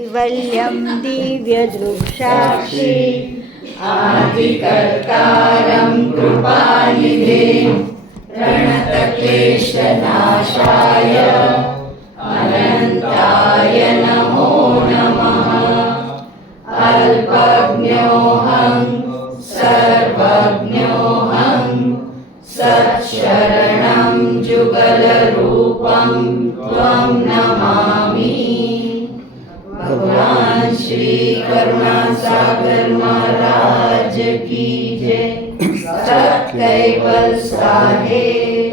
कैवल्यं दिव्यदृक्साक्षी आदिकर्तारं कृपानिधिं प्रणतक्लेशनाशाय अनन्ताय नमो नमः। अल्पज्ञोऽहं सर्वज्ञोऽहं सत्शरणं जुगलरूपं त्वं नमामि। भगवान श्री करुणा सागर महाराज की जय। सत कैवल साहेब।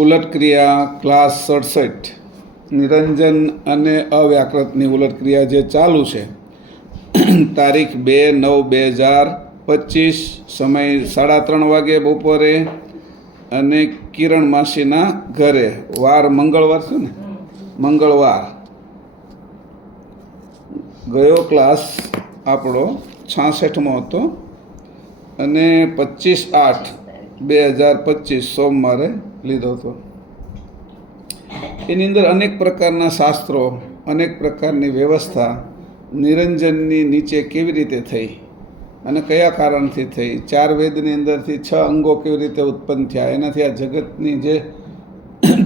ઉલટ ક્રિયા ક્લાસ 67 નિરંજન અને અવ્યાકૃતની ઉલટ ક્રિયા જે ચાલુ છે. તારીખ 2/9/2025, સમય 3:30 વાગે બપોરે, અને કિરણ માસીના ઘરે. વાર મંગળવાર છે ને, મંગળવાર. ગયો ક્લાસ આપણો 66મો હતો અને 25/8/2025 સોમવારે લીધો હતો. એની અંદર અનેક પ્રકારના શાસ્ત્રો, અનેક પ્રકારની વ્યવસ્થા નિરંજનની નીચે કેવી રીતે થઈ અને કયા કારણથી થઈ, 4 વેદની અંદરથી 6 અંગો કેવી રીતે ઉત્પન્ન થયા, એનાથી આ જગતની જે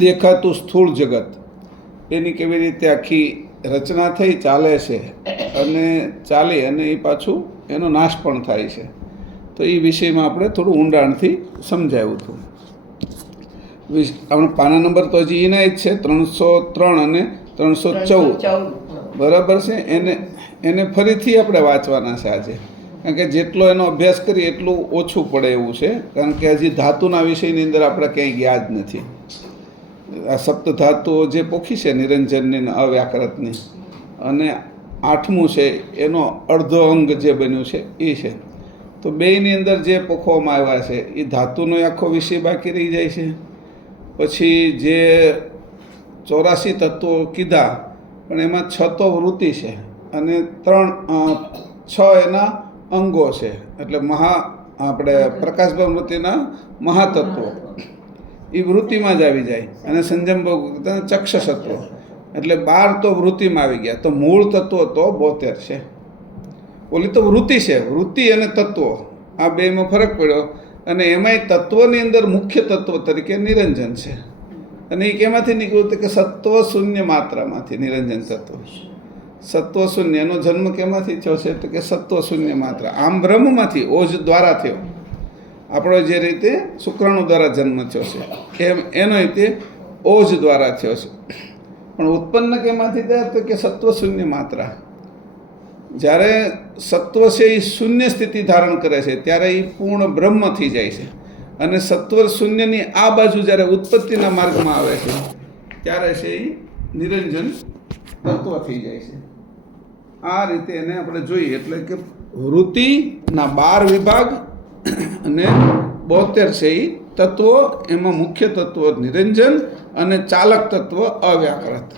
દેખાતું સ્થૂળ જગત એની કેવી રીતે આખી રચના થઈ, ચાલે છે અને ચાલી અને એ પાછું એનો નાશ પણ થાય છે. તો એ વિષયમાં આપણે થોડું ઊંડાણથી સમજાવ્યું હતું. આપણે પાના નંબર તો હજી એના જ છે, 303 અને 314 બરાબર છે. એને ફરીથી આપણે વાંચવાના છે આજે, કારણ કે જેટલો એનો અભ્યાસ કરીએ એટલું ઓછું પડે એવું છે. કારણ કે હજી ધાતુના વિષયની અંદર આપણે ક્યાંય ગયા જ નથી. આ સપ્ત ધાતુઓ જે પોખી છે નિરંજનની ને અવ્યાકૃતની, અને 8મું છે એનો અડધો અંગ જે બન્યું છે એ છે. તો બેયની અંદર જે પોખવામાં આવ્યા છે એ ધાતુનો આખો વિષય બાકી રહી જાય છે. પછી જે 84 તત્વો કીધા, પણ એમાં 6 તો વૃત્તિ છે અને 6 એના અંગો છે. એટલે આપણે પ્રકાશભાવ વૃત્તિના મહાતત્વો એ વૃત્તિમાં જ આવી જાય. અને સંજમભાવ ચક્ષસત્વ, એટલે 12 તો વૃત્તિમાં આવી ગયા. તો મૂળ તત્વો તો 72 છે. ઓલી તો વૃત્તિ છે, વૃત્તિ અને તત્વો આ બેમાં ફરક પડ્યો. અને એમાંય તત્વની અંદર મુખ્ય તત્વ તરીકે નિરંજન છે. અને એ કેમાંથી નીકળ્યું તો કે સત્વ શૂન્ય માત્રામાંથી નિરંજન તત્વ. સત્વ શૂન્ય એનો જન્મ કેમાંથી થયો છે તો કે સત્વ શૂન્ય માત્રા. આમ બ્રહ્મમાંથી ઓજ દ્વારા થયો. આપણો જે રીતે શુક્રાણુ દ્વારા જન્મ થયો છે એમ એનો રીતે ઓજ દ્વારા થયો છે. પણ ઉત્પન્ન કેમાંથી થયા તો કે સત્વ શૂન્ય માત્રા. જ્યારે સત્વ છે એ શૂન્ય સ્થિતિ ધારણ કરે છે ત્યારે એ પૂર્ણ બ્રહ્મ થઈ જાય છે. અને સત્વ શૂન્યની આ બાજુ જ્યારે ઉત્પત્તિના માર્ગમાં આવે છે ત્યારે છે એ નિરંજન તત્વ થઈ જાય છે. આ રીતે એને આપણે જોઈએ. એટલે કે વૃત્તિના 12 વિભાગ અને 72 છે એ તત્વો. એમાં મુખ્ય તત્વ નિરંજન અને ચાલક તત્વ અવ્યાકૃત.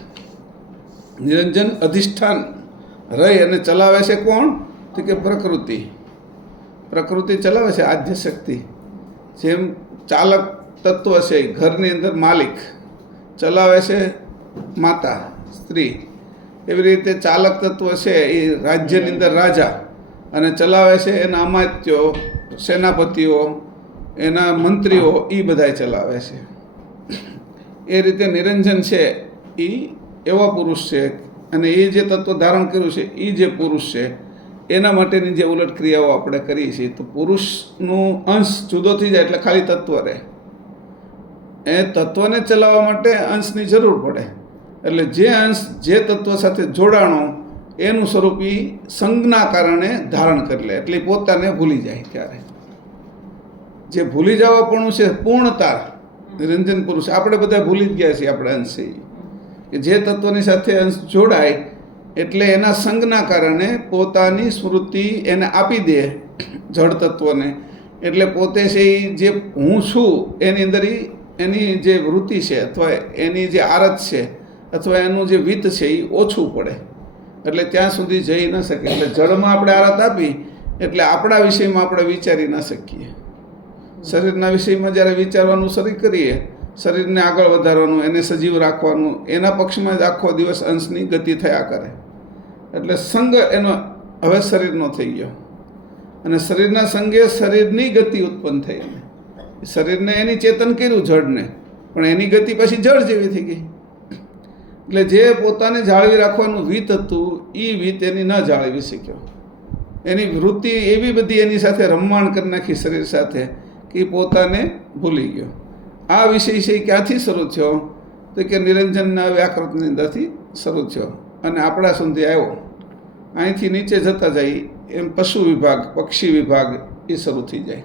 નિરંજન અધિષ્ઠાન રહી અને ચલાવે છે કોણ તો કે પ્રકૃતિ. પ્રકૃતિ ચલાવે છે આદ્ય શક્તિ. જેમ ચાલક તત્વ છે ઘરની અંદર માલિક, ચલાવે છે માતા સ્ત્રી, એવી રીતે ચાલક તત્વ છે એ રાજ્યની અંદર રાજા અને ચલાવે છે એના અમાત્યો, સેનાપતિઓ, એના મંત્રીઓ, એ બધાય ચલાવે છે. એ રીતે નિરંજન છે એ એવા પુરુષ છે. અને એ જે તત્વ ધારણ કર્યું છે એ જે પુરુષ છે એના માટેની જે ઉલટ ક્રિયાઓ આપણે કરીએ છીએ, તો પુરુષનું અંશ જુદો થઈ જાય એટલે ખાલી તત્વ રહે. એ તત્વને ચલાવવા માટે અંશની જરૂર પડે. એટલે જે અંશ જે તત્વ સાથે જોડાણો એનું સ્વરૂપ એ સંજ્ઞા કારણે ધારણ કરી લે. એટલે પોતાને ભૂલી જાય. ત્યારે જે ભૂલી જવાપણું છે પૂર્ણતા નિરંજન પુરુષ. આપણે બધા ભૂલી જ ગયા છીએ આપણે અંશ છે કે જે તત્વની સાથે અંશ જોડાય એટલે એના સંગના કારણે પોતાની સ્મૃતિ એને આપી દે જળ તત્વને. એટલે પોતે છે એ જે હું છું એની અંદર એની જે વૃત્તિ છે અથવા એની જે આરત છે અથવા એનું જે વિત્ત છે એ ઓછું પડે. એટલે ત્યાં સુધી જઈ ન શકે. એટલે જળમાં આપણે આરત આપી એટલે આપણા વિષયમાં આપણે વિચારી ન શકીએ. શરીરના વિષયમાં જ્યારે વિચારવાનું શરૂ કરીએ, શરીરને આગળ વધારવાનું, એને સજીવ રાખવાનું, એના પક્ષમાં જ આખો દિવસ અંશની ગતિ થયા કરે. એટલે સંગ એનો હવે શરીરનો થઈ ગયો, અને શરીરના સંગે શરીરની ગતિ ઉત્પન્ન થઈ. શરીરને એની ચેતન કર્યું જળને, પણ એની ગતિ પછી જળ જેવી થઈ ગઈ. એટલે જે પોતાને જાળવી રાખવાનું વિત હતું એ વિત એની ન જાળવી શક્યો. એની વૃત્તિ એવી બધી એની સાથે રમવાણ કરી નાખી શરીર સાથે કે પોતાને ભૂલી ગયો. આ વિષય છે ક્યાંથી શરૂ થયો? તો કે નિરંજનના વ્યાકૃતની અંદરથી શરૂ થયો અને આપણા સુધી આવ્યો. અહીંથી નીચે જતા જાય એમ પશુ વિભાગ, પક્ષી વિભાગ એ શરૂ થઈ જાય.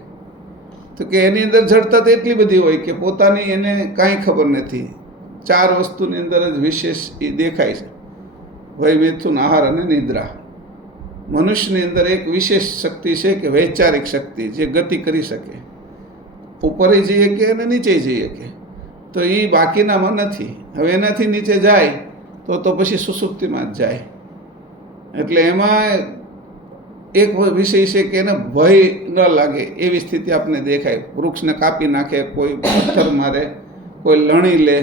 તો કે એની અંદર જડતા તો એટલી બધી હોય કે પોતાની એને કાંઈ ખબર નથી. 4 વસ્તુની અંદર જ વિશેષ એ દેખાય છે: ભય, મિથુન, આહાર અને નિદ્રા. મનુષ્યની અંદર એક વિશેષ શક્તિ છે કે વૈચારિક શક્તિ, જે ગતિ કરી શકે, ઉપર જઈએ કે અને નીચે જઈએ કે. તો એ બાકીનામાં નથી. હવે એનાથી નીચે જાય તો પછી સુસુપ્તિમાં જ જાય. એટલે એમાં એક વિષય છે કે એને ભય ન લાગે એવી સ્થિતિ આપણને દેખાય. વૃક્ષને કાપી નાખે, કોઈ પથ્થર મારે, કોઈ લણી લે,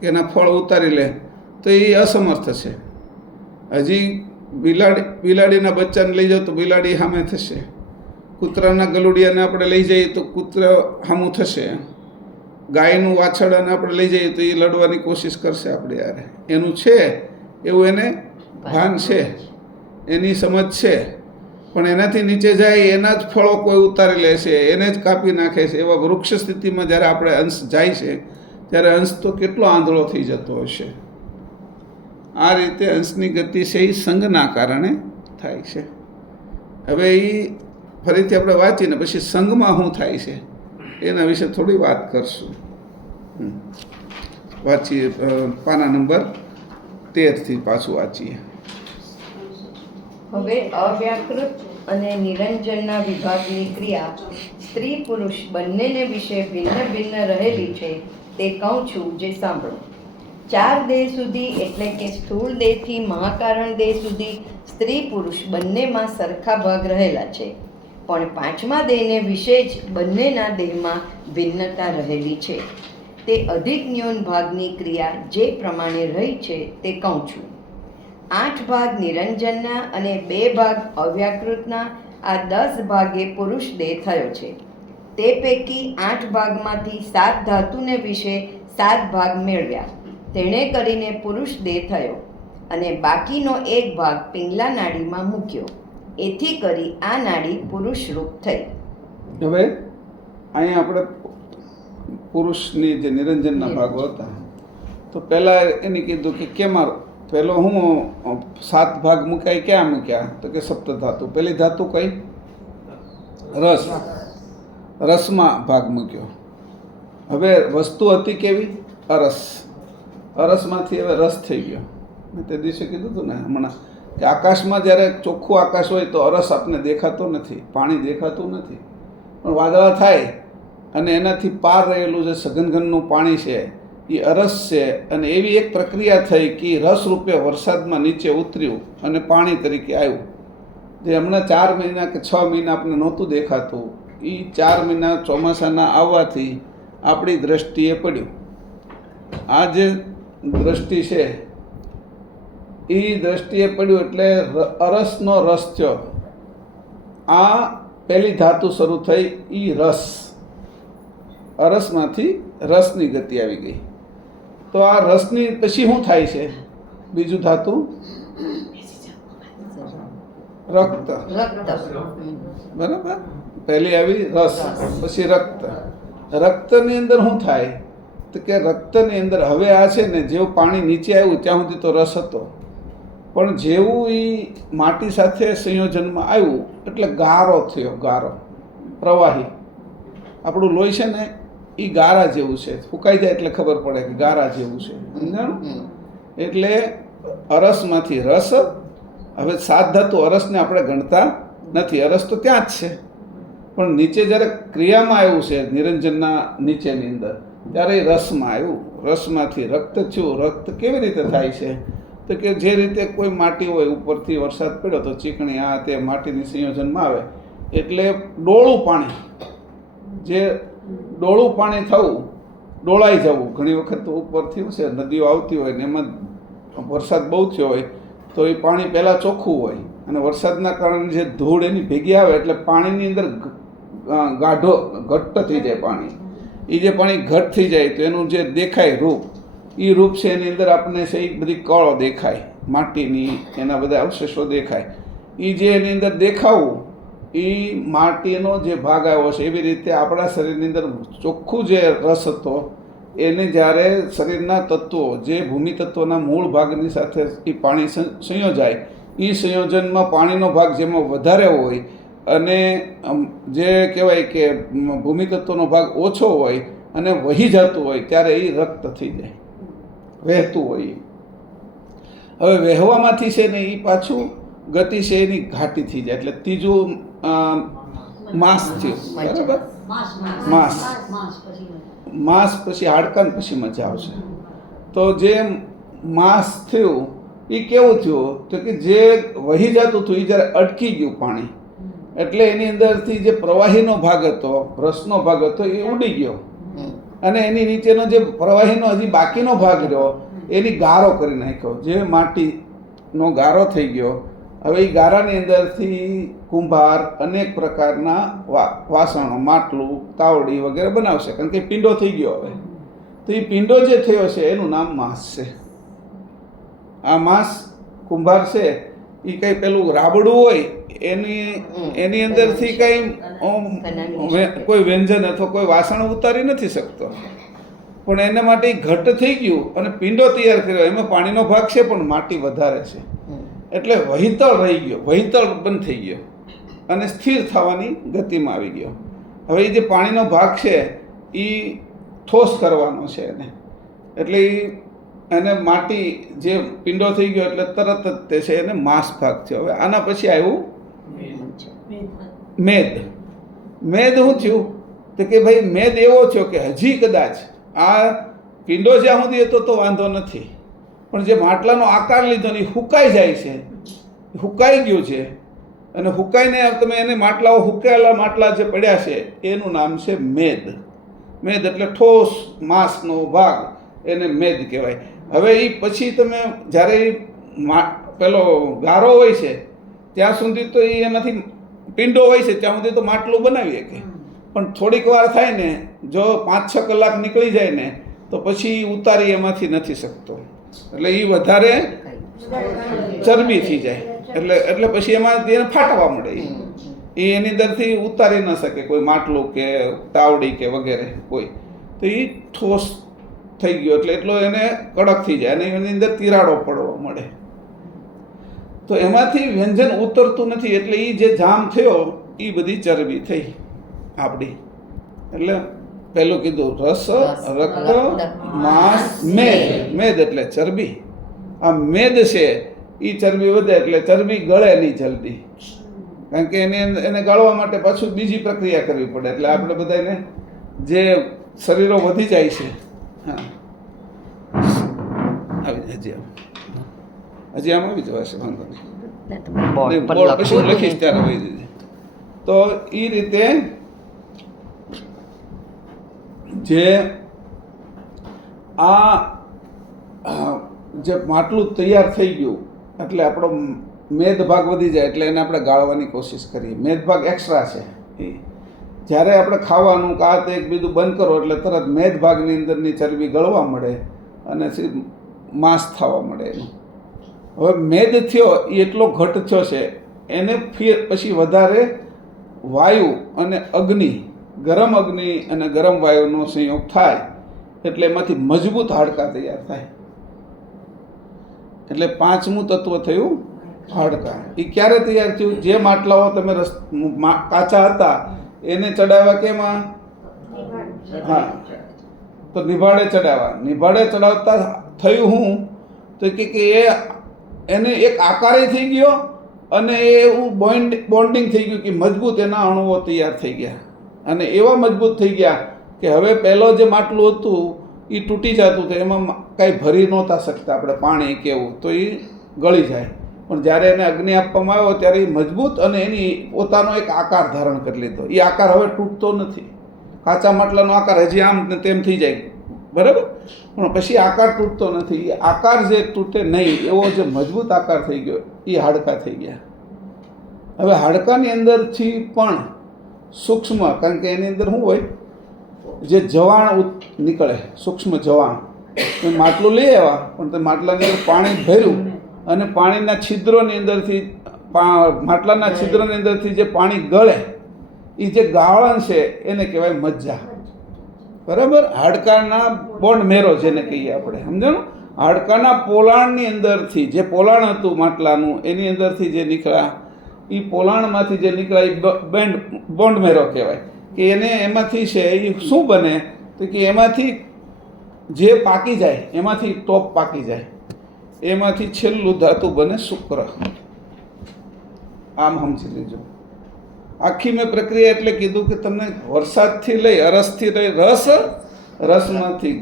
કે એના ફળ ઉતારી લે, તો એ અસમર્થ છે. હજી બિલાડીના બચ્ચાને લઈ જાઓ તો બિલાડી સામે થશે. કૂતરાના ગલુડિયાને આપણે લઈ જઈએ તો કૂતરા સામું થશે. ગાયનું વાછરડાને આપણે લઈ જઈએ તો એ લડવાની કોશિશ કરશે આપણે યારે. એનું છે એવું એને ભાન છે, એની સમજ છે. પણ એનાથી નીચે જાય એના જ ફળો કોઈ ઉતારી લે છે, એને જ કાપી નાખે છે. એવા વૃક્ષ સ્થિતિમાં જ્યારે આપણે અંશ જાય છે ત્યારે અંશ તો કેટલો આંધળો થઈ જતો હશે. આ રીતે અંશની ગતિ છે એ સંઘના કારણે થાય છે. હવે એ ફરીથી આપણે વાંચીને પછી સંઘમાં શું થાય છે એના વિશે થોડી વાત કરશું. વાંચીએ, પાના નંબર 13થી પાછું વાંચીએ. હવે અવ્યાકૃત અને નિરંજનના વિભાગની ક્રિયા સ્ત્રી પુરુષ બંનેને વિશે ભિન્ન ભિન્ન રહેલી છે તે કહું છું, જે સાંભળો. 4 દેહ સુધી, એટલે કે સ્થૂળ દેહથી મહાકારણ દેહ સુધી સ્ત્રી પુરુષ બંનેમાં સરખા ભાગ રહેલા છે, પણ 5મા દેહને વિશે જ બંનેના દેહમાં ભિન્નતા રહેલી છે. તે અધિક ન્યૂન ભાગની ક્રિયા જે પ્રમાણે રહી છે તે કહું છું. 8 ભાગ નિરંજનના અને 2 ભાગ અવ્યાકૃતના, આ 10 ભાગે પુરુષ દેહ થયો છે. તે પૈકી 8 ભાગમાંથી 7 ધાતુને વિશે 7 ભાગ મેળવ્યા, તેણે કરીને પુરુષ દેહ થયો, અને બાકીનો 1 ભાગ પિંગલા નાડીમાં મૂક્યો. એથી કરી આ નાડી પુરુષ રૂપ થઈ. હવે અહીંયા આપણે પુરુષની જે નિરંજનના ભાગો હતા તો પહેલાં એને કીધું કે કેમાં પહેલો હું 7 ભાગ મૂકાય, ક્યાં મૂક્યા? તો કે સપ્ત ધાતુ. પહેલી ધાતુ કઈ? રસ. રસમાં ભાગ મૂક્યો. હવે વસ્તુ હતી કેવી? અરસ. અરસમાંથી હવે રસ થઈ ગયો. મેં તે દિવસે કીધું હતું ને હમણાં કે આકાશમાં જ્યારે ચોખ્ખું આકાશ હોય તો અરસ આપણને દેખાતો નથી, પાણી દેખાતું નથી. પણ વાદળા થાય અને એનાથી પાર રહેલું જે સઘનઘનનું પાણી છે એ અરસ છે. અને એવી એક પ્રક્રિયા થઈ કે રસ રૂપે વરસાદમાં નીચે ઉતર્યું અને પાણી તરીકે આવ્યું. જે હમણાં 4 મહિના કે 6 મહિના આપણે નહોતું દેખાતું, એ 4 મહિના ચોમાસાના આવવાથી આપણી દ્રષ્ટિએ પડ્યું. આ જે દ્રષ્ટિ છે એ દ્રષ્ટિએ પડ્યું એટલે અરસનો રસ થયો. આ પહેલી ધાતુ શરૂ થઈ, એ રસ. અરસમાંથી રસની ગતિ આવી ગઈ. તો આ રસની પછી શું થાય છે? બીજું ધાતુ રક્ત. બરાબર? પહેલી આવી રસ, પછી રક્ત. રક્તની અંદર શું થાય? તો કે રક્તની અંદર હવે આ છે ને, જેવું પાણી નીચે આવ્યું ત્યાં સુધી તો રસ હતો, પણ જેવું એ માટી સાથે સંયોજનમાં આવ્યું એટલે ગારો થયો. ગારો, પ્રવાહી. આપણું લોહી છે ને એ ગારા જેવું છે. ફૂંકાઈ જાય એટલે ખબર પડે કે ગારા જેવું છે. સમજાણું? એટલે અરસમાંથી રસ. હવે 7 ધાતુ અરસને આપણે ગણતા નથી. અરસ તો ત્યાં જ છે, પણ નીચે જ્યારે ક્રિયામાં આવ્યું છે નિરંજનના નીચેની અંદર, ત્યારે રસમાં આવ્યું. રસમાંથી રક્ત થયું. રક્ત કેવી રીતે થાય છે? તો કે જે રીતે કોઈ માટી હોય, ઉપરથી વરસાદ પડ્યો તો ચીકણી આ તે માટીની સંયોજનમાં આવે એટલે ડોળું પાણી, જે ડોળું પાણી થવું ડોળાઈ જવું. ઘણી વખત તો ઉપરથી છે નદીઓ આવતી હોય ને એમાં વરસાદ બહુ થયો હોય તો એ પાણી પહેલાં ચોખ્ખું હોય અને વરસાદના કારણે જે ધૂળ એની ભેગી આવે એટલે પાણીની અંદર ઘટ્ટ થઈ જાય પાણી. એ જે પાણી ઘટ થઈ જાય તો એનું જે દેખાય રૂપ, એ રૂપ છે એની અંદર આપણને છે એ બધી કળો દેખાય, માટીની એના બધા અવશેષો દેખાય. એ જે એની અંદર દેખાવું એ માટીનો જે ભાગ આવ્યો છે. એવી રીતે આપણા શરીરની અંદર ચોખ્ખું જે રસ હતો એને જ્યારે શરીરના તત્વો જે ભૂમિ તત્વોના મૂળ ભાગની સાથે એ પાણી સંયોજાય, એ સંયોજનમાં પાણીનો ભાગ જેમાં વધારે હોય અને જે કહેવાય કે ભૂમિ તત્વનો ભાગ ઓછો હોય અને વહી જતું હોય ત્યારે એ રક્ત થઈ જાય, વહેતું હોય. હવે વહેવામાંથી છે ને એ પાછું ગતિ છે એની ઘાટી થઈ જાય એટલે ત્રીજું માસ થયું. બરાબર, માસ પછી હાડકાં પછી મજા આવશે. તો જે માસ થયું એ કેવું થયું તો કે જે વહી જતું હતું એ જ્યારે અટકી ગયું પાણી એટલે એની અંદરથી જે પ્રવાહીનો ભાગ હતો, રસનો ભાગ હતો એ ઉડી ગયો અને એની નીચેનો જે પ્રવાહીનો હજી બાકીનો ભાગ રહ્યો એની ગારો કરી નાખ્યો. જે માટીનો ગારો થઈ ગયો. હવે એ ગારાની અંદરથી કુંભાર અનેક પ્રકારના વાસણો, માટલું, તાવડી વગેરે બનાવશે કારણ કે પિંડો થઈ ગયો. હવે તો એ પિંડો જે થયો છે એનું નામ માસ છે. આ માસ કુંભાર છે એ કંઈ પેલું રાબડું હોય એની અંદરથી કંઈ કોઈ વ્યંજન અથવા કોઈ વાસણ ઉતારી નથી શકતો, પણ એના માટે ઘટ્ટ થઈ ગયું અને પિંડો તૈયાર કર્યો. એમાં પાણીનો ભાગ છે પણ માટી વધારે છે એટલે વહિતળ રહી ગયો, વહિતળ બંધ થઈ ગયો અને સ્થિર થવાની ગતિમાં આવી ગયો. હવે એ જે પાણીનો ભાગ છે એ ઠોસ કરવાનો છે એને, એટલે એને માટી જે પિંડો થઈ ગયો એટલે તરત જ તે છે એને માસ ભાગ થયો. હવે આના પછી આવ્યું મેદ. મેદ શું થયું તો કે ભાઈ મેદ એવો થયો કે હજી કદાચ આ પિંડો જ્યાં સુધી હતો તો વાંધો નથી, પણ જે માટલાનો આકાર લીધો ને એ હુકાઈ જાય છે, હુકાઈ ગયું છે અને હુકાઈને તમે એને માટલાઓ, હુકાયેલા માટલા જે પડ્યા છે એનું નામ છે મેદ. મેદ એટલે ઠોસ માંસનો ભાગ, એને મેદ કહેવાય. હવે એ પછી તમે જ્યારે પેલો ગારો હોય છે ત્યાં સુધી તો એ એમાંથી પિંડો હોય છે ત્યાં સુધી તો માટલું બનાવી શકે, પણ થોડીક વાર થાય ને જો 5-6 કલાક નીકળી જાય ને તો પછી ઉતારી એમાંથી નથી શકતો એટલે એ વધારે ચરબી થઈ જાય એટલે પછી એમાં એને ફાટવા મળે. એ એની અંદરથી ઉતારી ન શકે કોઈ માટલું કે તાવડી કે વગેરે કોઈ, તો એ ઠોસ થઈ ગયો એટલે એટલો એને કડક થઈ જાય અને એની અંદર તિરાડો પડવા મળે. તો એમાંથી વ્યંજન ઉતરતું નથી એટલે એ જે જામ થયો એ બધી ચરબી થઈ આપણી. એટલે પહેલું કીધું રસ, રક્ત, માંસ, મેદ. મેદ એટલે ચરબી. આ મેદ છે એ ચરબી વધે એટલે ચરબી ગળે નહીં જલ્દી, કારણ કે એને ગળવા માટે પાછું બીજી પ્રક્રિયા કરવી પડે. એટલે આપણે બધાને જે શરીરો વધી જાય છે, હા આવી હજી આમ આવી જવાશે, વાંધો નહીં. બોર્ડ પછી હું લખીશ ત્યારે આવી જશે. તો એ રીતે જે આ જે માટલું તૈયાર થઈ ગયું એટલે આપણો મેદ ભાગ વધી જાય એટલે એને આપણે ગાળવાની કોશિશ કરીએ. મેદ ભાગ એક્સ્ટ્રા છે. જ્યારે આપણે ખાવાનું કાં એક બીજું બંધ કરો એટલે તરત મેદ ભાગની અંદરની ચરબી ગળવા મળે અને માંસ થવા મળે એનું. હવે મેદ થયો એ એટલો ઘટ થયો છે એને પછી વધારે વાયુ અને અગ્નિ, ગરમ અગ્નિ અને ગરમ વાયુનો સંયોગ થાય એટલે એમાંથી મજબૂત હાડકાં તૈયાર થાય. એટલે 5મું તત્વ થયું હાડકાં. એ ક્યારે તૈયાર થયું? જે માટલાઓ તમે કાચા હતા એને ચડાવ્યા કેમાં? હા, તો નિભાડે ચડાવ્યા. નિભાડે ચડાવતા થયું હું તો કે એને એક આકારે થઈ ગયો અને એવું બોન્ડિંગ થઈ ગયું કે મજબૂત એના અણુઓ તૈયાર થઈ ગયા અને એવા મજબૂત થઈ ગયા કે હવે પહેલો જે માટલું હતું એ તૂટી જતું તો એમાં કાંઈ ભરી નહોતા શકતા આપણે પાણી કેવું, તો એ ગળી જાય. પણ જ્યારે એને અગ્નિ આપવામાં આવ્યો ત્યારે એ મજબૂત અને એની પોતાનો એક આકાર ધારણ કરી લીધો. એ આકાર હવે તૂટતો નથી. કાચા માટલાનો આકાર હજી આમ તેમ થઈ જાય, બરાબર. પણ પછી આકાર તૂટતો નથી. એ આકાર જે તૂટે નહીં એવો જે મજબૂત આકાર થઈ ગયો એ હાડકાં થઈ ગયા. હવે હાડકાની અંદરથી પણ સૂક્ષ્મ, કારણ કે એની અંદર શું હોય, જે જવાણ નીકળે, સૂક્ષ્મ જવાણ. તમે માટલું લઈ આવ્યા, પણ તે માટલાની અંદર પાણી ભર્યું અને પાણીના છિદ્રોની અંદરથી માટલાના છિદ્રોની અંદરથી જે પાણી ગળે એ જે ગાળણ છે એને કહેવાય મજ્જા. બરાબર. હાડકાના બોન્ડ મેરો જેને કહીએ આપણે, સમજાણું. હાડકાના પોલાણની અંદરથી જે પોલાણ હતું માટલાનું એની અંદરથી જે નીકળ્યા એ પોલાણમાંથી જે નીકળ્યા એ બોન્ડ મેરો કહેવાય. કે એને એમાંથી છે એ શું બને તો કે એમાંથી જે પાકી જાય એમાંથી ટોપ પાકી જાય, એમાંથી છેલ્લું ધાતુ બને શુક્ર. આમ સમજી લેજો. આખી મેં પ્રક્રિયા એટલે કીધું કે તમને વરસાદથી લઈ અરસથી લઈ રસ, રસમાંથી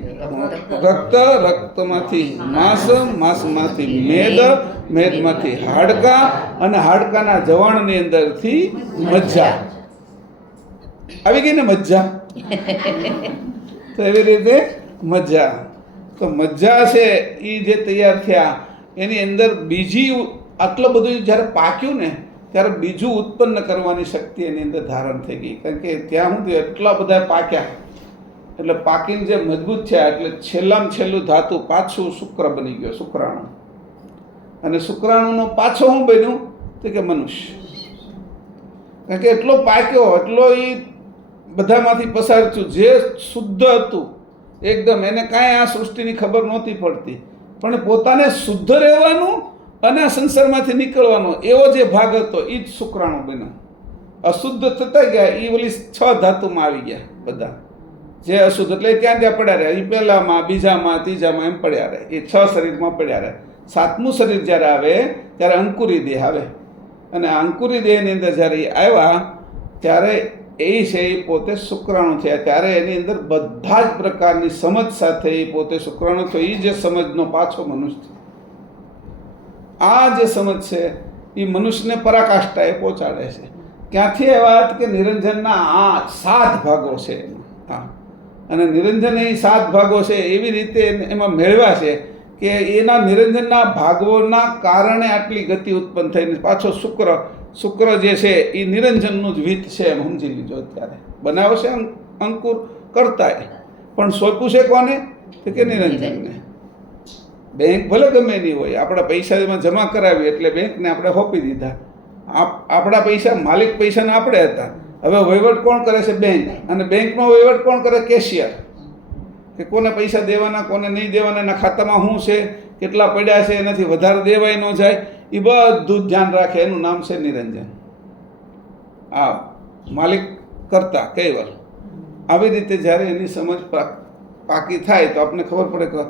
રક્ત, રક્તમાંથી માંસ, માંસમાંથી મેદ, મેદમાંથી હાડકાં અને હાડકાના જવાણની અંદરથી મજ્જા આવી ગઈ ને. મજ્જા તો એવી રીતે મજ્જા. તો મજ્જા છે એ જે તૈયાર થયા એની અંદર બીજી આટલું બધું જ્યારે પાક્યું ને ત્યારે બીજું ઉત્પન્ન કરવાની શક્તિ એની અંદર ધારણ થઈ ગઈ. કારણ કે ત્યાં હું એટલા બધા પાક્યા એટલે પાકીને જે મજબૂત થયા એટલે છેલ્લામાં છેલ્લું ધાતુ પાછું શુક્ર બની ગયો, શુક્રાણુ. અને શુક્રાણુનો પાછો શું બન્યું તો કે મનુષ્ય. કારણ કે એટલો પાક્યો, એટલો એ બધામાંથી પસાર થયું. જે શુદ્ધ હતું એકદમ, એને કાંઈ આ સૃષ્ટિની ખબર નહોતી પડતી, પણ પોતાને શુદ્ધ રહેવાનું અને આ સંસારમાંથી નીકળવાનો એવો જે ભાગ હતો એ જ શુક્રાણુ બન્યો. અશુદ્ધ થતા ગયા એ ઓલી 6 ધાતુમાં આવી ગયા બધા. જે અશુદ્ધ એટલે ત્યાં ત્યાં પડ્યા રહે, એ પહેલામાં, બીજામાં, ત્રીજામાં એમ પડ્યા રહે. એ 6 શરીરમાં પડ્યા રહે. 7મું શરીર જ્યારે આવે ત્યારે અંકુરી દેહ આવે. અને અંકુરી દેહની અંદર જ્યારે એ આવ્યા ત્યારે એ છે એ પોતે શુક્રાણુ થયા. ત્યારે એની અંદર બધા જ પ્રકારની સમજ સાથે એ પોતે શુક્રાણુ થયો. એ જે સમજનો પાછો મનુષ્ય. આ જે સમજ છે એ મનુષ્યને પરાકાષ્ઠાએ પહોંચાડે છે. ક્યાંથી એ વાત કે નિરંજનના આ 7 ભાગો છે. હા, અને નિરંજન એ 7 ભાગો છે એવી રીતે એમાં મેળવ્યા છે કે એના નિરંજનના ભાગોના કારણે આટલી ગતિ ઉત્પન્ન થઈને પાછો શુક્ર જે છે એ નિરંજનનું જ વિત છે એમ સમજી લીધો. અત્યારે બનાવ્યો છે અંકુર કરતા, પણ સોંપ્યું છે કોને તો કે નિરંજનને. બેંક ભલે ગમે નહીં હોય, આપણા પૈસામાં જમા કરાવી એટલે બેંકને આપણે સોંપી દીધા. આપણા પૈસા, માલિક પૈસાને આપણે હતા. હવે વહીવટ કોણ કરે છે? બેંક. અને બેંકનો વહીવટ કોણ કરે? કેશિયર. કે કોને પૈસા દેવાના, કોને નહીં દેવાના, એના ખાતામાં શું છે, કેટલા પડ્યા છે, એનાથી વધારે દેવાય ન જાય, એ બધું ધ્યાન રાખે. એનું નામ છે નિરંજન. આ માલિક કરતા કૈવલ. આવી રીતે જ્યારે એની સમજ પાકી થાય તો આપણને ખબર પડે કે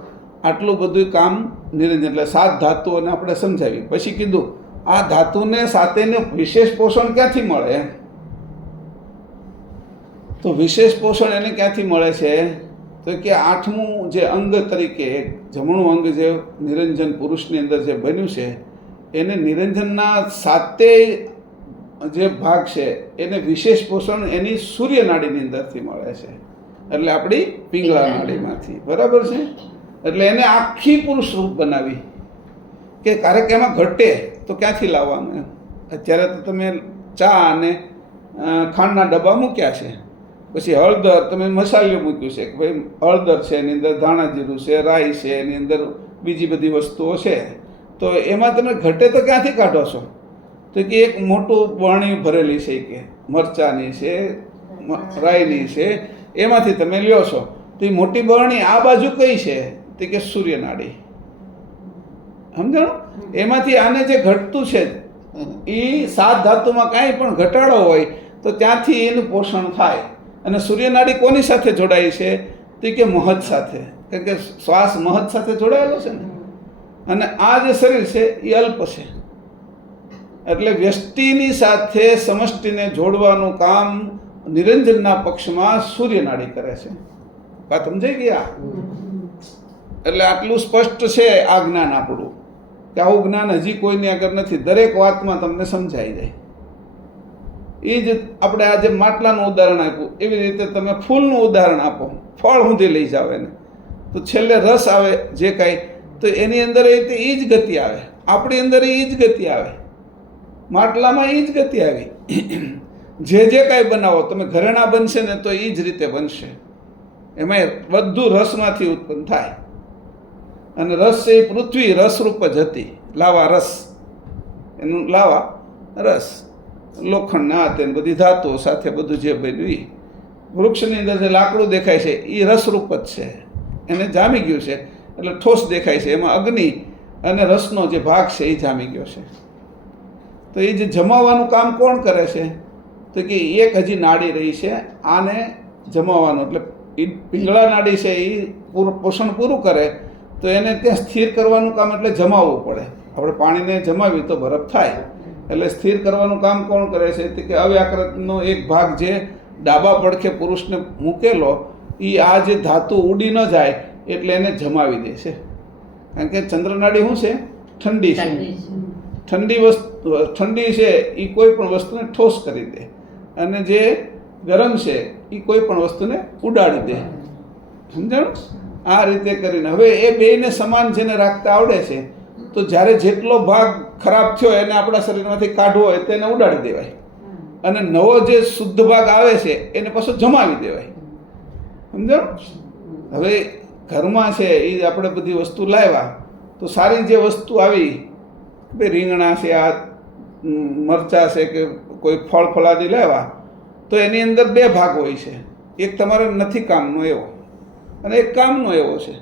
આટલું બધું કામ નિરંજન. એટલે 7 ધાતુઓને આપણે સમજાવી. પછી કીધું આ ધાતુને સાથેને વિશેષ પોષણ ક્યાંથી મળે? તો વિશેષ પોષણ એને ક્યાંથી મળે છે તો કે 8મું જે અંગ તરીકે, જમણું અંગ જે નિરંજન પુરુષની અંદર જે બન્યું છે એને નિરંજનના 7 જે ભાગ છે એને વિશેષ પોષણ એની સૂર્યનાડીની અંદરથી મળે છે. એટલે આપણી પિંગળા નાડીમાંથી. બરાબર છે. એટલે એને આખી પુરુષ રૂપ બનાવી કે ક્યારેક એમાં ઘટે તો ક્યાંથી લાવવાનું એમ. અત્યારે તો તમે ચા અને ખાંડના ડબ્બા મૂક્યા છે, પછી હળદર તમે મસાલો મૂક્યું છે કે ભાઈ હળદર છે, એની અંદર ધાણા જીરું છે, રાઈ છે, એની અંદર બીજી બધી વસ્તુઓ છે, તો એમાં તમે ઘટે તો ક્યાંથી કાઢો છો? તો કે એક મોટું બરણી ભરેલી છે કે મરચાંની છે, રાઈની છે, એમાંથી તમે લ્યો છો. તો એ મોટી બરણી આ બાજુ કઈ છે તો કે સૂર્યનાડી. સમજાણું? એમાંથી આને જે ઘટતું છે એ 7 ધાતુમાં કાંઈ પણ ઘટાડો હોય તો ત્યાંથી એનું પોષણ થાય. અને સૂર્યનાડી કોની સાથે જોડાય છે તો કે મહદ સાથે. કારણ કે શ્વાસ મહદ સાથે જોડાયેલો છે ને. અને આ જે શરીર છે એ અલ્પ છે. એટલે વ્યષ્ટિની સાથે સમષ્ટિને જોડવાનું કામ નિરંજનના પક્ષમાં સૂર્યનાડી કરે છે. વાત સમજાઈ ગયા? એટલે આટલું સ્પષ્ટ છે આ જ્ઞાન આપણું, કે આવું જ્ઞાન હજી કોઈની આગળ નથી. દરેક વાતમાં તમને સમજાઈ જાય. એ જ આપણે આજે માટલાનું ઉદાહરણ આપ્યું, એવી રીતે તમે ફૂલનું ઉદાહરણ આપો, ફળ સુધી લઈ જાવ એને. તો છેલ્લે રસ આવે જે કાંઈ, તો એની અંદર એ જ ગતિ આવે, આપણી અંદર એ જ ગતિ આવે, માટલામાં એ જ ગતિ આવી. જે કાંઈ બનાવો તમે, ઘરેણાં બનશે ને તો એ જ રીતે બનશે. એમાં બધું રસમાંથી ઉત્પન્ન થાય. અને રસ એ પૃથ્વી રસરૂપ જ હતી, લાવા રસ, એનું લાવા રસ, લોખંડના તે બધી ધાતુઓ સાથે બધું જે બન્યું એ. વૃક્ષની અંદર જે લાકડું દેખાય છે એ રસરૂપ જ છે, એને જામી ગયું છે એટલે ઠોસ દેખાય છે. એમાં અગ્નિ અને રસનો જે ભાગ છે એ જામી ગયો છે. તો એ જે જમાવવાનું કામ કોણ કરે છે? તો કે એક હજી નાડી રહી છે, આને જમાવવાનું, એટલે એ પિંગળા નાડી છે એ પોષણ પૂરું કરે, તો એને ત્યાં સ્થિર કરવાનું કામ એટલે જમાવવું પડે. આપણે પાણીને જમાવી તો બરફ થાય, એટલે સ્થિર કરવાનું કામ કોણ કરે છે? તો કે અવ્યાકૃતનો એક ભાગ જે ડાબા પડખે પુરુષને મૂકેલો, એ આ જે ધાતુ ઉડી ન જાય એટલે એને જમાવી દે છે. કારણ કે ચંદ્રનાડી શું છે? ઠંડી છે. ઠંડી છે એ કોઈ પણ વસ્તુને ઠોસ કરી દે, અને જે ગરમ છે એ કોઈ પણ વસ્તુને ઉડાડી દે. સમજાણું? આ રીતે કરીને હવે એ બેયને સમાન જેને રાખતા આવડે છે, તો જ્યારે જેટલો ભાગ ખરાબ થયો એને આપણા શરીરમાંથી કાઢવો હોય તો એને ઉડાડી દેવાય, અને નવો જે શુદ્ધ ભાગ આવે છે એને પાછો જમાવી દેવાય. સમજાણું? હવે ઘરમાં છે એ આપણે બધી વસ્તુ લાવ્યા, તો સારી જે વસ્તુ આવી, બે રીંગણા છે, આ મરચાં છે, કે કોઈ ફળ ફળાદી લાવ્યા, તો એની અંદર બે ભાગ હોય છે. એક તમારે નથી કામનો એવો, અને એક કામનો એવો છે.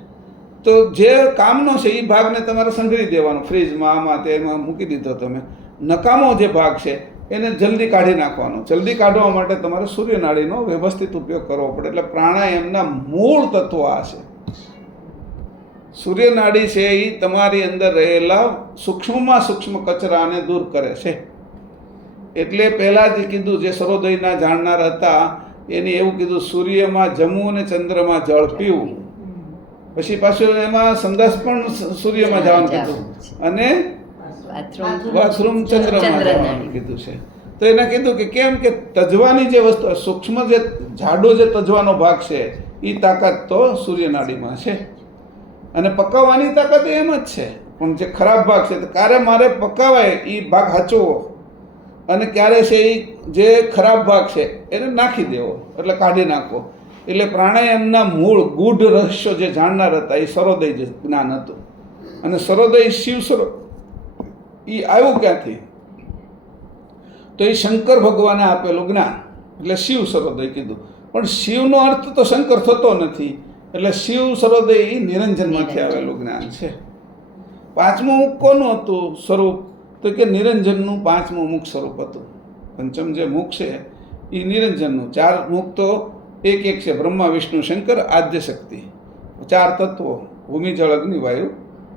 તો જે કામનો છે એ ભાગને તમારે સંઘરી દેવાનો, ફ્રીજમાં આમાં તેમાં મૂકી દીધો તમે. નકામો જે ભાગ છે એને જલ્દી કાઢી નાખવાનો. જલ્દી કાઢવા માટે તમારે સૂર્યનાડીનો વ્યવસ્થિત ઉપયોગ કરવો પડે. એટલે પ્રાણાયામના મૂળ તત્વો આ છે. સૂર્યનાડી છે એ તમારી અંદર રહેલા સૂક્ષ્મમાં સૂક્ષ્મ કચરાને દૂર કરે છે. એટલે પહેલાં જ કીધું, જે સરોદયના જાણનાર હતા એને એવું કીધું, સૂર્યમાં જમવું ને ચંદ્રમાં જળ પીવું. પછી પાછું એમાં સંદાસ પણ સૂર્યમાં જવાનું કીધું, અને બાથરૂમ ચંદ્રમાં જવાનું કીધું છે. તો એને કીધું કે કેમ કે તજવાની જે વસ્તુ, સૂક્ષ્મ જે જાડો જે તજવાનો ભાગ છે એ તાકાત તો સૂર્યનાડીમાં છે, અને પકાવવાની તાકાત એમ જ છે. પણ જે ખરાબ ભાગ છે, ક્યારે મારે પકાવાય એ ભાગ હચવો, અને ક્યારે છે એ જે ખરાબ ભાગ છે એને નાખી દેવો, એટલે કાઢી નાખવો. એટલે પ્રાણાયામના મૂળ ગૂઢ રહસ્યો જે જાણનાર હતા એ સરોદય જે જ્ઞાન હતું. અને સરોદય શિવ એ આવ્યું ક્યાંથી? તો એ શંકર ભગવાને આપેલું જ્ઞાન, એટલે શિવ સરોદય કીધું. પણ શિવનો અર્થ તો શંકર થતો નથી, એટલે શિવ સરોદય એ નિરંજનમાંથી આવેલું જ્ઞાન છે. પાંચમું મુખ કોનું હતું સ્વરૂપ? તો કે નિરંજનનું પાંચમું મુખ સ્વરૂપ હતું. પંચમ જે મુખ છે એ નિરંજનનું. ચાર મુખ તો એક છે, બ્રહ્મા વિષ્ણુ શંકર આદ્ય શક્તિ, ચાર તત્વો, ભૂમિ જળ અગ્નિ વાયુ,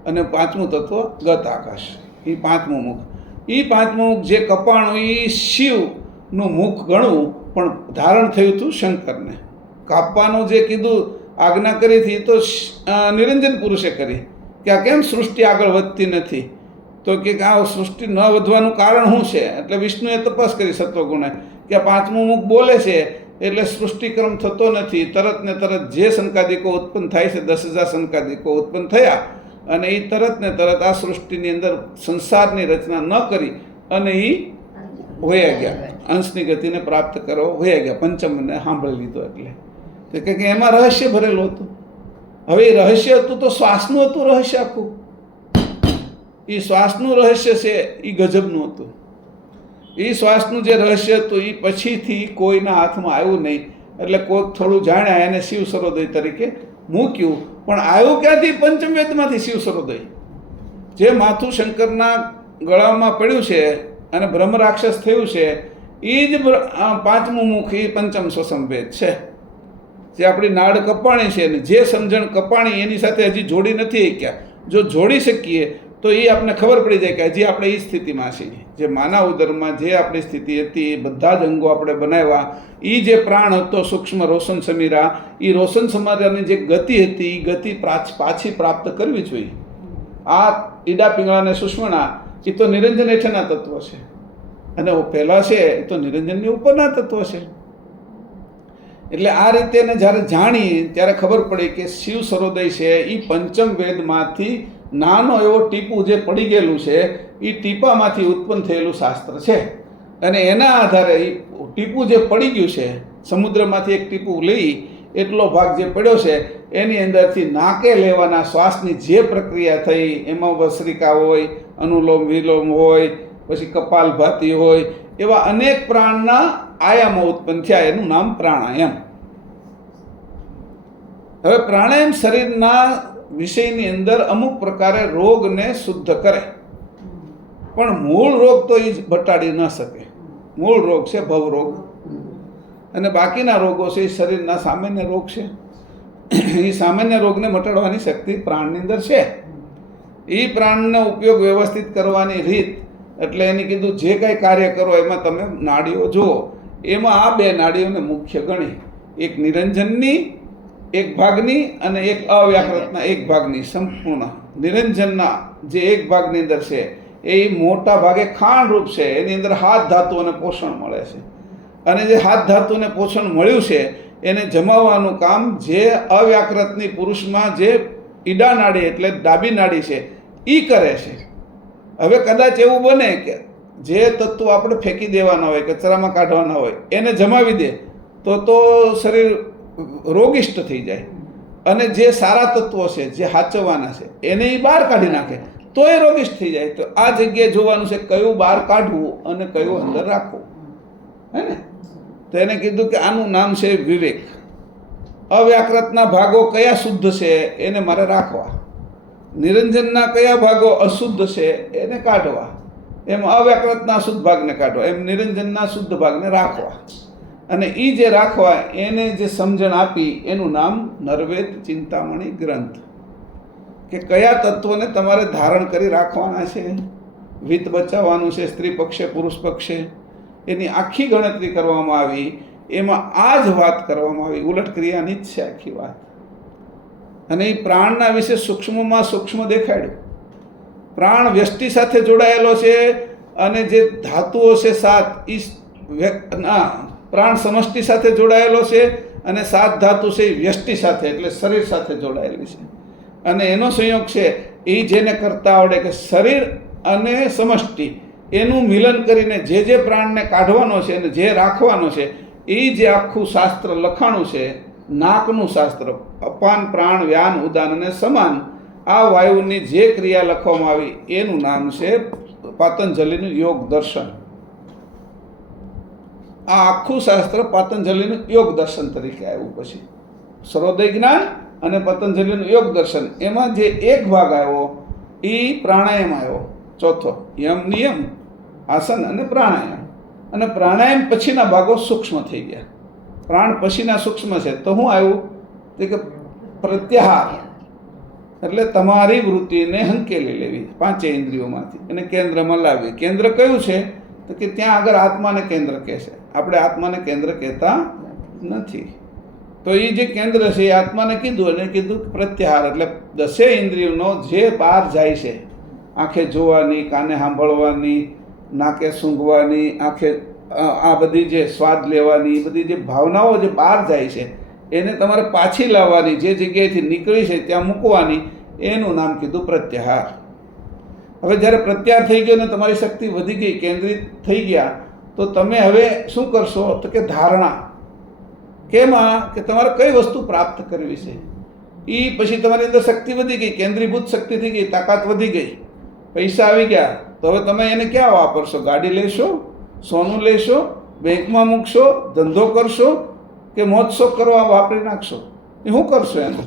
અને પાંચમું તત્વ ગત આકાશ. એ પાંચમું મુખ. એ પાંચમું મુખ જે કપાણું એ શિવનું મુખ ગણવું, પણ ધારણ થયું હતું શંકરને. કાપવાનું જે કીધું, આજ્ઞા કરી હતી તો નિરંજન પુરુષે કરી કે આ કેમ સૃષ્ટિ આગળ વધતી નથી? તો કે આ સૃષ્ટિ ન વધવાનું કારણ શું છે? એટલે વિષ્ણુએ તપાસ કરી સત્વગુણે કે આ પાંચમું મુખ બોલે છે એટલે સૃષ્ટિક્રમ થતો નથી. તરત ને તરત જે સંકાદિકો ઉત્પન્ન થાય છે, 10,000 સંકાદિકો ઉત્પન્ન થયા, અને એ તરત ને તરત આ સૃષ્ટિની અંદર સંસારની રચના ન કરી અને એ હોયા ગયા, અંશની ગતિને પ્રાપ્ત કરો હોયા ગયા. પંચમને સાંભળી લીધો. એટલે કે એમાં રહસ્ય ભરેલું હતું. હવે એ રહસ્ય હતું તો શ્વાસનું હતું રહસ્ય આખું. એ શ્વાસનું રહસ્ય છે એ ગજબનું હતું. એ શ્વાસનું જે રહસ્ય હતું એ પછીથી કોઈના હાથમાં આવ્યું નહીં. એટલે કોઈક થોડું જાણ્યા, એને શિવ સરોદય તરીકે મૂક્યું. પણ આવ્યું ક્યાંથી? પંચમવેદમાંથી શિવ સરોદય. જે માથું શંકરના ગળામાં પડ્યું છે અને બ્રહ્મ રાક્ષસ થયું છે, એ જ પાંચમું મુખ એ પંચમ સ્વસંવેદ છે. જે આપણી નાડ કપાણી છે ને જે સમજણ કપાણી એની સાથે હજી જોડી નથી શક્યા. જો જોડી શકીએ તો એ આપણને ખબર પડી જાય કે હજી આપણે એ સ્થિતિમાં છીએ. જે માનવ ઉદરમાં જે આપણી સ્થિતિ હતી, એ બધા જ અંગો આપણે બનાવ્યા. એ જે પ્રાણ હતો સૂક્ષ્મ રોશન સમીરા, એ રોશન સમીરાની જે ગતિ હતી એ ગતિ પાછી પ્રાપ્ત કરવી જોઈએ. આ ઈડા પિંગળાને સુષ્મણા એ તો નિરંજન હેઠળના તત્વો છે, અને પહેલાં છે એ તો નિરંજનની ઉપરના તત્વો છે. એટલે આ રીતે એને જ્યારે જાણીએ ત્યારે ખબર પડી કે શિવ સરોદય છે એ પંચમ વેદમાંથી નાનો એવો ટીપું જે પડી ગયેલું છે એ ટીપામાંથી ઉત્પન્ન થયેલું શાસ્ત્ર છે. અને એના આધારે એ ટીપું જે પડી ગયું છે, સમુદ્રમાંથી એક ટીપું લઈ એટલો ભાગ જે પડ્યો છે એની અંદરથી નાકે લેવાના શ્વાસની જે પ્રક્રિયા થઈ, એમાં વસ્ત્રિકા હોય, અનુલોમ વિલોમ હોય, પછી કપાલભાતિ હોય, એવા અનેક પ્રાણના આયામો ઉત્પન્ન થયા. એનું નામ પ્રાણાયામ. હવે પ્રાણાયામ શરીરના વિષયની અંદર અમુક પ્રકારે રોગને શુદ્ધ કરે, પણ મૂળ રોગ તો એ જ બટાડી ન શકે. મૂળ રોગ છે ભવરોગ, અને બાકીના રોગો છે એ શરીરના સામાન્ય રોગ છે. એ સામાન્ય રોગને મટાડવાની શક્તિ પ્રાણની અંદર છે. એ પ્રાણનો ઉપયોગ વ્યવસ્થિત કરવાની રીત એટલે એને કીધું જે કાંઈ કાર્ય કરો એમાં તમે નાડીઓ જુઓ. એમાં આ બે નાડીઓને મુખ્ય ગણી, એક નિરંજનની એક ભાગની અને એક અવ્યાકૃતના એક ભાગની. સંપૂર્ણ નિરંજનના જે એક ભાગની અંદર છે એ મોટા ભાગે ખાંડ રૂપ છે, એની અંદર હાથ ધાતુઓને પોષણ મળે છે. અને જે હાથ ધાતુને પોષણ મળ્યું છે એને જમાવવાનું કામ જે અવ્યાકૃતની પુરુષમાં જે ઈડા નાડી એટલે ડાબી નાડી છે એ કરે છે. હવે કદાચ એવું બને કે જે તત્વો આપણે ફેંકી દેવાના હોય, કચરામાં કાઢવાના હોય, એને જમાવી દે તો શરીર રોગિષ્ટ થઈ જાય. અને જે સારા તત્વો છે જે હાચવવાના છે એને એ બહાર કાઢી નાખે તો એ રોગિષ્ટ થઈ જાય. તો આ જગ્યાએ જોવાનું છે કયું બહાર કાઢવું અને કયું અંદર રાખવું, હે ને? તો એને કીધું કે આનું નામ છે વિવેક. અવ્યાકૃતના ભાગો કયા શુદ્ધ છે એને મારે રાખવા, નિરંજનના કયા ભાગો અશુદ્ધ છે એને કાઢવા, એમ અવ્યાકૃતના શુદ્ધ ભાગને કાઢવા, એમ નિરંજનના શુદ્ધ ભાગને રાખવા. અને એ જે રાખવા એને જે સમજણ આપી એનું નામ નરવેદ ચિંતામણી ગ્રંથ. કે કયા તત્વોને તમારે ધારણ કરી રાખવાના છે, વિત્ત બચાવવાનું છે સ્ત્રી પક્ષે પુરુષ પક્ષે, એની આખી ગણતરી કરવામાં આવી. એમાં આ જ વાત કરવામાં આવી, ઉલટ ક્રિયાની જ છે આખી વાત. અને એ પ્રાણના વિશે સૂક્ષ્મમાં સૂક્ષ્મ દેખાડ્યું. પ્રાણ વ્યષ્ટિ સાથે જોડાયેલો છે અને જે ધાતુઓ છે સાત એ પ્રાણ સમષ્ટિ સાથે જોડાયેલો છે અને સાત ધાતુ છે એ વ્યષ્ટિ સાથે એટલે શરીર સાથે જોડાયેલી છે. અને એનો સંયોગ છે એ જેને કરતા આવડે કે શરીર અને સમષ્ટિ એનું મિલન કરીને જે પ્રાણને કાઢવાનો છે અને જે રાખવાનો છે એ જે આખું શાસ્ત્ર લખાણું છે, નાકનું શાસ્ત્ર, અપાન પ્રાણ વ્યાન ઉદાન અને સમાન, આ વાયુની જે ક્રિયા લખવામાં આવી એનું નામ છે પાતંજલિનું યોગ દર્શન. આ આખું શાસ્ત્ર પાતંજલિનું યોગ દર્શન તરીકે આવ્યું. પછી સરોદય જ્ઞાન અને પતંજલિનું યોગ દર્શન, એમાં જે એક ભાગ આવ્યો એ પ્રાણાયામ આવ્યો, ચોથો યમ નિયમ આસન અને પ્રાણાયામ. અને પ્રાણાયામ પછીના ભાગો સૂક્ષ્મ થઈ ગયા. પ્રાણ પછીના સૂક્ષ્મ છે તો શું આવ્યું કે પ્રત્યાહાર, એટલે તમારી વૃત્તિને હંકેલી લેવી પાંચે ઇન્દ્રિયોમાંથી અને કેન્દ્રમાં લાવવી. કેન્દ્ર કયું છે તો કે ત્યાં આગળ આત્માને કેન્દ્ર કહે છે, આપણે આત્માને કેન્દ્ર કહેતા નથી. તો એ જે કેન્દ્ર છે એ આત્માને કીધું અને કીધું પ્રત્યાહાર એટલે 10 ઇન્દ્રિયોનો જે બહાર જાય છે, આંખે જોવાની, કાને સાંભળવાની, નાકે સૂંઘવાની, આંખે આ બધી જે સ્વાદ લેવાની, બધી જે ભાવનાઓ જે બહાર જાય છે એને તમારે પાછી લાવવાની, જે જગ્યાએથી નીકળી છે ત્યાં મૂકવાની, એનું નામ કીધું પ્રત્યાહાર. હવે જ્યારે પ્રત્યાહાર થઈ ગયો ને તમારી શક્તિ વધી ગઈ, કેન્દ્રિત થઈ ગયા, તો તમે હવે શું કરશો તો કે ધારણા. કેમાં કે તમારે કઈ વસ્તુ પ્રાપ્ત કરવી છે એ પછી તમારી અંદર શક્તિ વધી ગઈ, કેન્દ્રીભૂત શક્તિ થઈ ગઈ, તાકાત વધી ગઈ, પૈસા આવી ગયા. તો હવે તમે એને ક્યાં વાપરશો? ગાડી લેશો, સોનું લેશો, બેંકમાં મૂકશો, ધંધો કરશો કે મોજશોખ કરવા વાપરી નાખશો? એ શું કરશો એને?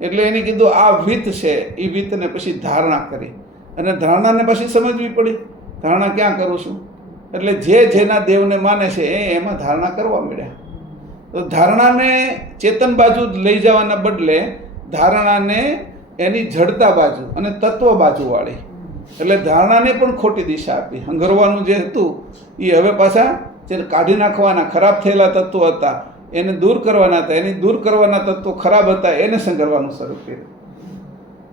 એટલે એને કીધું આ વિત્ત છે, એ વિત્તને પછી ધારણા કરી. અને ધારણાને પછી સમજવી પડી, ધારણા ક્યાં કરું છું? એટલે જેના દેવને માને છે એમાં ધારણા કરવા મળ્યા. તો ધારણાને ચેતન બાજુ લઈ જવાના બદલે ધારણાને એની જડતા બાજુ અને તત્વ બાજુવાળી, એટલે ધારણાને પણ ખોટી દિશા આપી. હંગરવાનું જે હતું એ હવે પાછા જે કાઢી નાખવાના ખરાબ થયેલા તત્વો હતા એને દૂર કરવાના હતા, એની દૂર કરવાના તત્વો ખરાબ હતા એને સંઘરવાનું શરૂ કર્યું.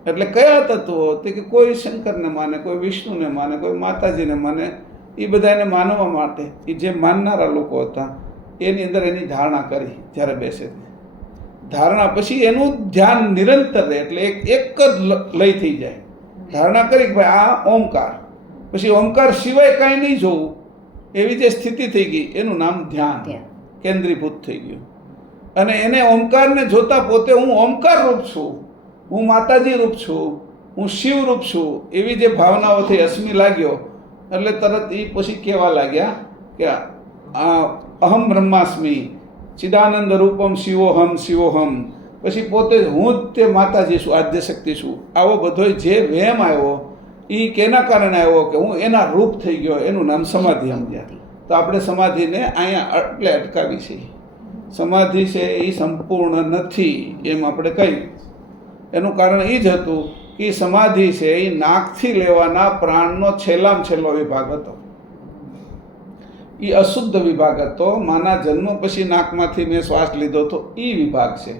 એટલે કયા તત્વો? તે કે કોઈ શંકરને માને, કોઈ વિષ્ણુને માને, કોઈ માતાજીને માને, એ બધાને માનવા માટે એ જે માનનારા લોકો હતા એની અંદર એની ધારણા કરી જ્યારે બેસે ધારણા પછી એનું ધ્યાન નિરંતર રહે એટલે એક જ લય થઈ જાય. ધારણા કરી કે ભાઈ આ ઓમકાર, પછી ઓમકાર સિવાય કાંઈ નહીં જોવું એવી જે સ્થિતિ થઈ ગઈ એનું નામ ધ્યાન, કેન્દ્રીભૂત થઈ ગયું. અને એને ઓમકારને જોતા પોતે હું ઓમકાર રૂપ છું, હું માતાજી રૂપ છું, હું શિવ રૂપ છું એવી જે ભાવનાઓથી અસ્મિ લાગ્યો એટલે તરત એ પછી કહેવા લાગ્યા કે અહમ બ્રહ્માસ્મિ ચિદાનંદ રૂપમ શિવોહમ શિવોહમ. પછી પોતે હું જ તે માતાજી છું, આદ્યશક્તિ છું. આવો બધો જે વહેમ આવ્યો એ કેના કારણે આવ્યો કે હું એના રૂપ થઈ ગયો, એનું નામ સમાધિ સમજ્યા. તો આપણે સમાધિને અહીંયા એટલે અટકાવી છે. સમાધિ છે એ સંપૂર્ણ નથી એમ આપણે કહ્યું. એનું કારણ એ જ હતું કે સમાધિ છે એ નાકથી લેવાના પ્રાણનો છેલ્લામાં છેલ્લો વિભાગ હતો. એ અશુદ્ધ વિભાગ હતો. માના જન્મ પછી નાકમાંથી મેં શ્વાસ લીધો હતો એ વિભાગ છે.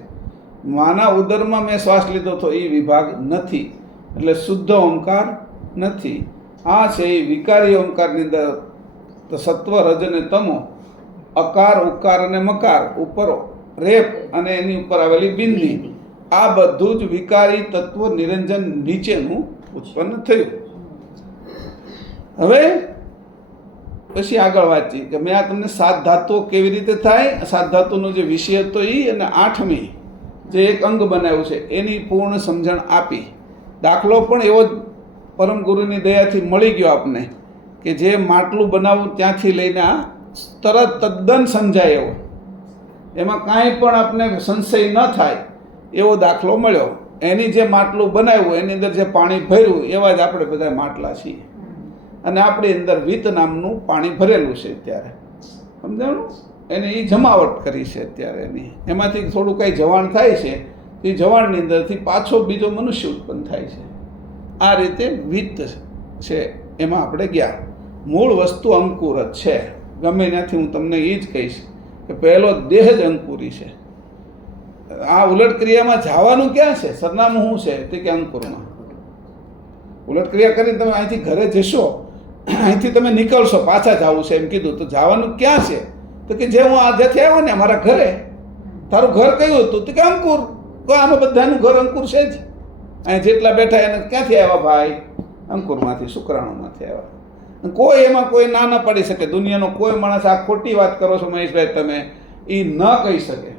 માના ઉદરમાં મેં શ્વાસ લીધો હતો એ વિભાગ નથી. એટલે શુદ્ધ ઓમકાર નથી. આ છે એ વિકારી ઓમકારની અંદર સત્વ રજ અને તમો, અકાર ઉકાર અને મકાર, ઉપર રેપ અને એની ઉપર આવેલી બિંદી, આ બધું જ વિકારી તત્વ નિરંજન નીચેનું ઉત્પન્ન થયું. હવે પછી આગળ વાંચી કે મેં આ તમને 7 ધાતુઓ કેવી રીતે થાય, 7 ધાતુનો જે વિષય હતો એ અને 8મી જે એક અંગ બનાવ્યું છે એની પૂર્ણ સમજણ આપી. દાખલો પણ એવો જ પરમ ગુરુની દયાથી મળી ગયો આપને કે જે માટલું બનાવવું ત્યાંથી લઈને આ તરત તદ્દન સમજાય એવો, એમાં કાંઈ પણ આપને સંશય ન થાય એવો દાખલો મળ્યો. એની જે માટલું બનાવ્યું એની અંદર જે પાણી ભર્યું એવા જ આપણે બધા માટલા છીએ. અને આપણી અંદર વિત નામનું પાણી ભરેલું છે અત્યારે, સમજાણું? એને એ જમાવટ કરી છે અત્યારે એની, એમાંથી થોડું કંઈ જવાણ થાય છે. એ જવાણની અંદરથી પાછો બીજો મનુષ્ય ઉત્પન્ન થાય છે. આ રીતે વિત છે એમાં આપણે ગયા. મૂળ વસ્તુ અંકુર જ છે. ગમે ત્યાંથી હું તમને એ જ કહીશ કે પહેલો દેહ જ અંકુરી છે. આ ઉલટ ક્રિયામાં જવાનું ક્યાં છે? સરનામું શું છે? તે કે અંકુરમાં. ઉલટ ક્રિયા કરીને તમે અહીંથી ઘરે જશો, અહીંથી તમે નીકળશો, પાછા જવું છે એમ કીધું તો જવાનું ક્યાં છે? તો કે જે હું જ્યાંથી આવ્યો ને મારા ઘરે. તારું ઘર કયું હતું? તો કે અંકુર. તો આમાં બધાનું ઘર અંકુર છે જ. અહીં જેટલા બેઠા એને ક્યાંથી આવ્યા ભાઈ? અંકુરમાંથી, શુક્રાણુમાંથી આવ્યા. કોઈ એમાં કોઈ ના ન પાડી શકે. દુનિયાનો કોઈ માણસ આ ખોટી વાત કરો છો મહેશભાઈ તમે, એ ન કહી શકે.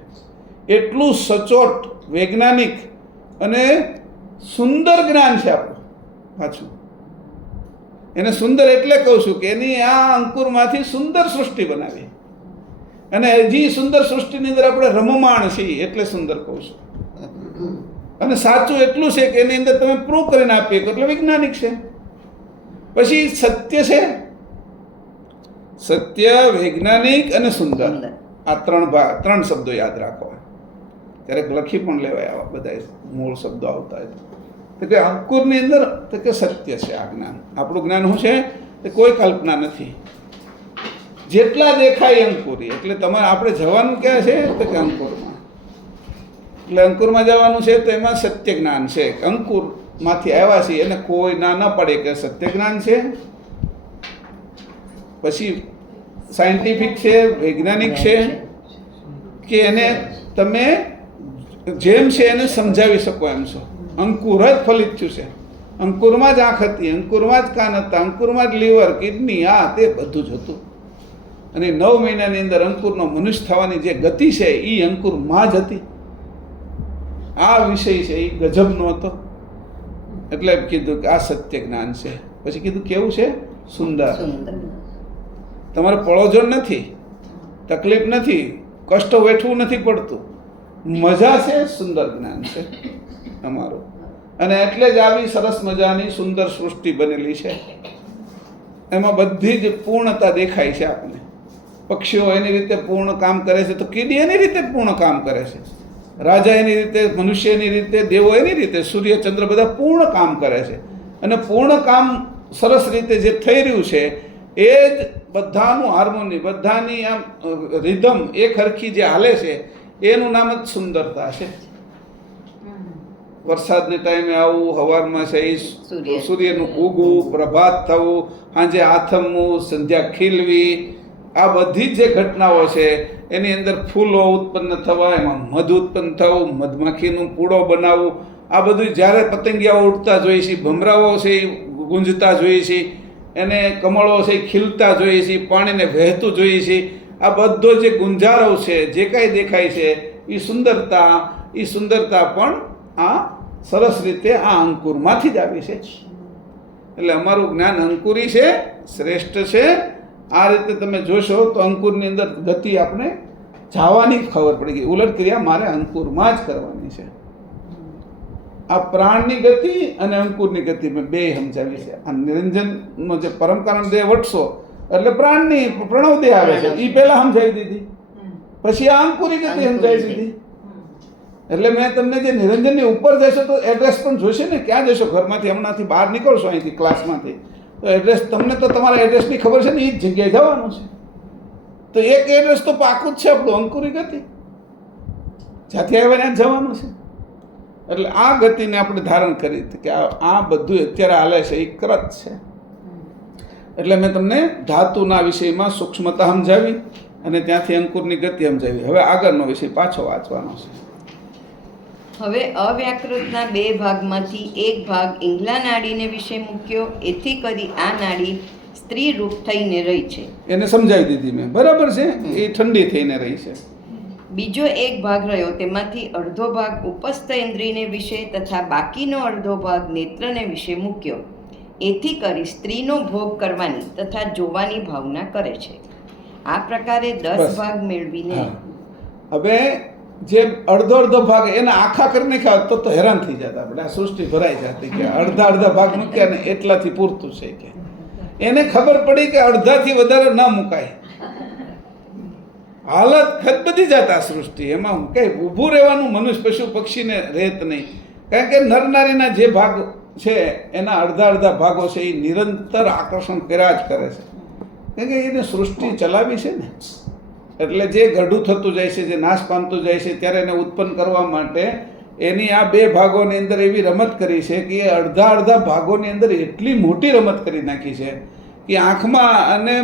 એટલું સચોટ વૈજ્ઞાનિક અને સુંદર જ્ઞાન છે આપણું પાછું. એને સુંદર એટલે કહું છું કે એની આ અંકુરમાંથી સુંદર સૃષ્ટિ બનાવી, અને હજી સુંદર સૃષ્ટિની અંદર આપણે રમમાણ છીએ એટલે સુંદર કહું છું. અને સાચું એટલું છે કે એની અંદર તમે પ્રૂવ કરીને આપીએ એટલે વૈજ્ઞાનિક છે. પછી સત્ય છે, સત્ય, વૈજ્ઞાનિક અને સુંદર. આ 3 શબ્દો યાદ રાખવા. ક્યારેક લખી પણ લેવાય આવા બધા મૂળ શબ્દો આવતા હોય તો કે અંકુરની અંદર તો કે સત્ય છે આ જ્ઞાન. આપણું જ્ઞાન શું છે? તે કોઈ કલ્પના નથી. જેટલા દેખાય અંકુરી. એટલે તમારે આપણે જવાનું ક્યાં છે? તો કે અંકુરમાં. એટલે અંકુરમાં જવાનું છે તો એમાં સત્ય જ્ઞાન છે. અંકુરમાંથી આવ્યા છીએ એને કોઈ ના ન પડે કે સત્ય જ્ઞાન છે. પછી સાયન્ટિફિક છે, વૈજ્ઞાનિક છે કે એને તમે જેમ છે એને સમજાવી શકો એમ છો. અંકુર જ ફલિત થયું છે. અંકુરમાં જ આંખ હતી, અંકુરમાં જ કાન હતા, અંકુરમાં જ લીવર, કિડની, આ તે બધું જ હતું. અને 9 મહિનાની અંદર અંકુરનો મનુષ્ય થવાની જે ગતિ છે એ અંકુરમાં જ હતી. આ વિષય છે એ ગજબનો હતો. એટલે કીધું કે આ સત્ય જ્ઞાન છે. પછી કીધું કેવું છે? સુંદર. તમારે પળોજણ નથી, તકલીફ નથી, કષ્ટ વેઠવું નથી પડતું, મજા છે, સુંદર જ્ઞાન છે અમારું. અને એટલે જ આવી સરસ મજાની સુંદર સૃષ્ટિ બનેલી છે. એમાં બધી જ પૂર્ણતા દેખાય છે આપણને. પક્ષીઓ એની રીતે પૂર્ણ કામ કરે છે તો કીડી એની રીતે પૂર્ણ કામ કરે છે. રાજા એની રીતે, મનુષ્ય એની રીતે, દેવો એની રીતે, સૂર્ય ચંદ્ર બધા પૂર્ણ કામ કરે છે. અને પૂર્ણ કામ સરસ રીતે જે થઈ રહ્યું છે એ જ બધાનું હાર્મોની, બધાની આમ રિધમ એક હરખી જે હાલે છે એનું નામ જ સુંદરતા છે. વરસાદને ટાઈમે આવું, સવારમાં છે સૂર્યનું ઉગવું, પ્રભાત થવું, સાંજે આથમવું, સંધ્યા ખીલવી, આ બધી જ જે ઘટનાઓ છે એની અંદર ફૂલો ઉત્પન્ન થવા, એમાં મધ ઉત્પન્ન થવું, મધમાખીનું પૂડો બનાવવું, આ બધું જ્યારે પતંગિયાઓ ઉડતા જોઈએ છે, ભમરાઓ છે એ ગુંજતા જોઈએ છે, એને કમળો છે એ ખીલતા જોઈએ છે, પાણીને વહેતું જોઈએ છે, આ બધો જે ગુંજારવ છે, જે કાંઈ દેખાય છે એ સુંદરતા પણ આ સરસ રીતે આ અંકુરમાંથી જ આવી છે. એટલે અમારું જ્ઞાન અંકુરી છે, શ્રેષ્ઠ છે. આ રીતે તમે જોશો તો અંકુરની અંદર ગતિ આપણે જવાની ખબર પડી ગઈ. ઉલટ ક્રિયા મારે અંકુરમાં જ કરવાની છે. આ પ્રાણની ગતિ અને અંકુરની ગતિ મેં બે સમજાવી છે. આ નિરંજનનો જે પરમ કારણ દેહ વટશો એટલે પ્રાણની પ્રણવ દેહ આવે છે એ પહેલા સમજાવી દીધી, પછી આ અંકુરી ગતિ સમજાવી દીધી. એટલે મેં તમને જે નિરંજનની ઉપર જશો તો એડ્રેસ પણ જોશે ને, ક્યાં જશો ઘરમાંથી, હમણાંથી બહાર નીકળશો અહીંથી ક્લાસમાંથી તો એડ્રેસ તમને તો તમારા એડ્રેસની ખબર છે ને, એ જ જગ્યાએ જવાનું છે. તો એક એડ્રેસ તો પાકું જ છે આપણું, અંકુરી ગતિ, જ્યાંથી આવે ત્યાં જવાનું છે. એટલે આ ગતિને આપણે ધારણ કરી કે આ બધું અત્યારે હાલે છે એ કરત છે. એટલે મેં તમને ધાતુના વિષયમાં સૂક્ષ્મતા સમજાવી અને ત્યાંથી અંકુરની ગતિ સમજાવી. હવે આગળનો વિષય પાછો વાંચવાનો છે. હવે અવ્યાકૃતના બે ભાગમાંથી એક ભાગ ઈંગલા નાડીને વિશે મૂક્યો, એથી કરી આ નાડી સ્ત્રી રૂપ થઈને રહી છે. એને સમજાવી દીધી મેં, બરાબર છે, એ ઠંડી થઈને રહી છે. બીજો એક ભાગ રહ્યો, તેમાંથી અડધો ભાગ ઉપસ્થ ઇન્દ્રિયને વિશે તથા બાકીનો અડધો ભાગ નેત્રને વિશે મૂક્યો, એથી કરી સ્ત્રીનો ભોગ કરવાની તથા જોવાની ભાવના કરે છે. આ પ્રકારે 10 ભાગ મેળવીને હવે જે અડધો ભાગ એના આખા કરી નાખ્યા તો હેરાન થઈ જતા આપણે, આ સૃષ્ટિ ભરાઈ જતી કે અડધા ભાગ મૂક્યા ને એટલાથી પૂરતું છે કે એને ખબર પડી કે અડધાથી વધારે ન મુકાય. હાલત ખતબદી જતા સૃષ્ટિ, એમાં કઈ ઊભું રહેવાનું મનુષ્ય પશુ પક્ષીને રહેત નહીં. કારણ કે નર નારીના જે ભાગ છે એના અડધા ભાગો છે એ નિરંતર આકર્ષણ કર્યા જ કરે છે. કારણ કે એને સૃષ્ટિ ચલાવી છે ને, એટલે જે ગઢું થતું જાય છે, જે નાશ પામતું જાય છે, ત્યારે એને ઉત્પન્ન કરવા માટે એની આ બે ભાગોની અંદર એવી રમત કરી છે કે એ અડધા ભાગોની અંદર એટલી મોટી રમત કરી નાખી છે કે આંખમાં અને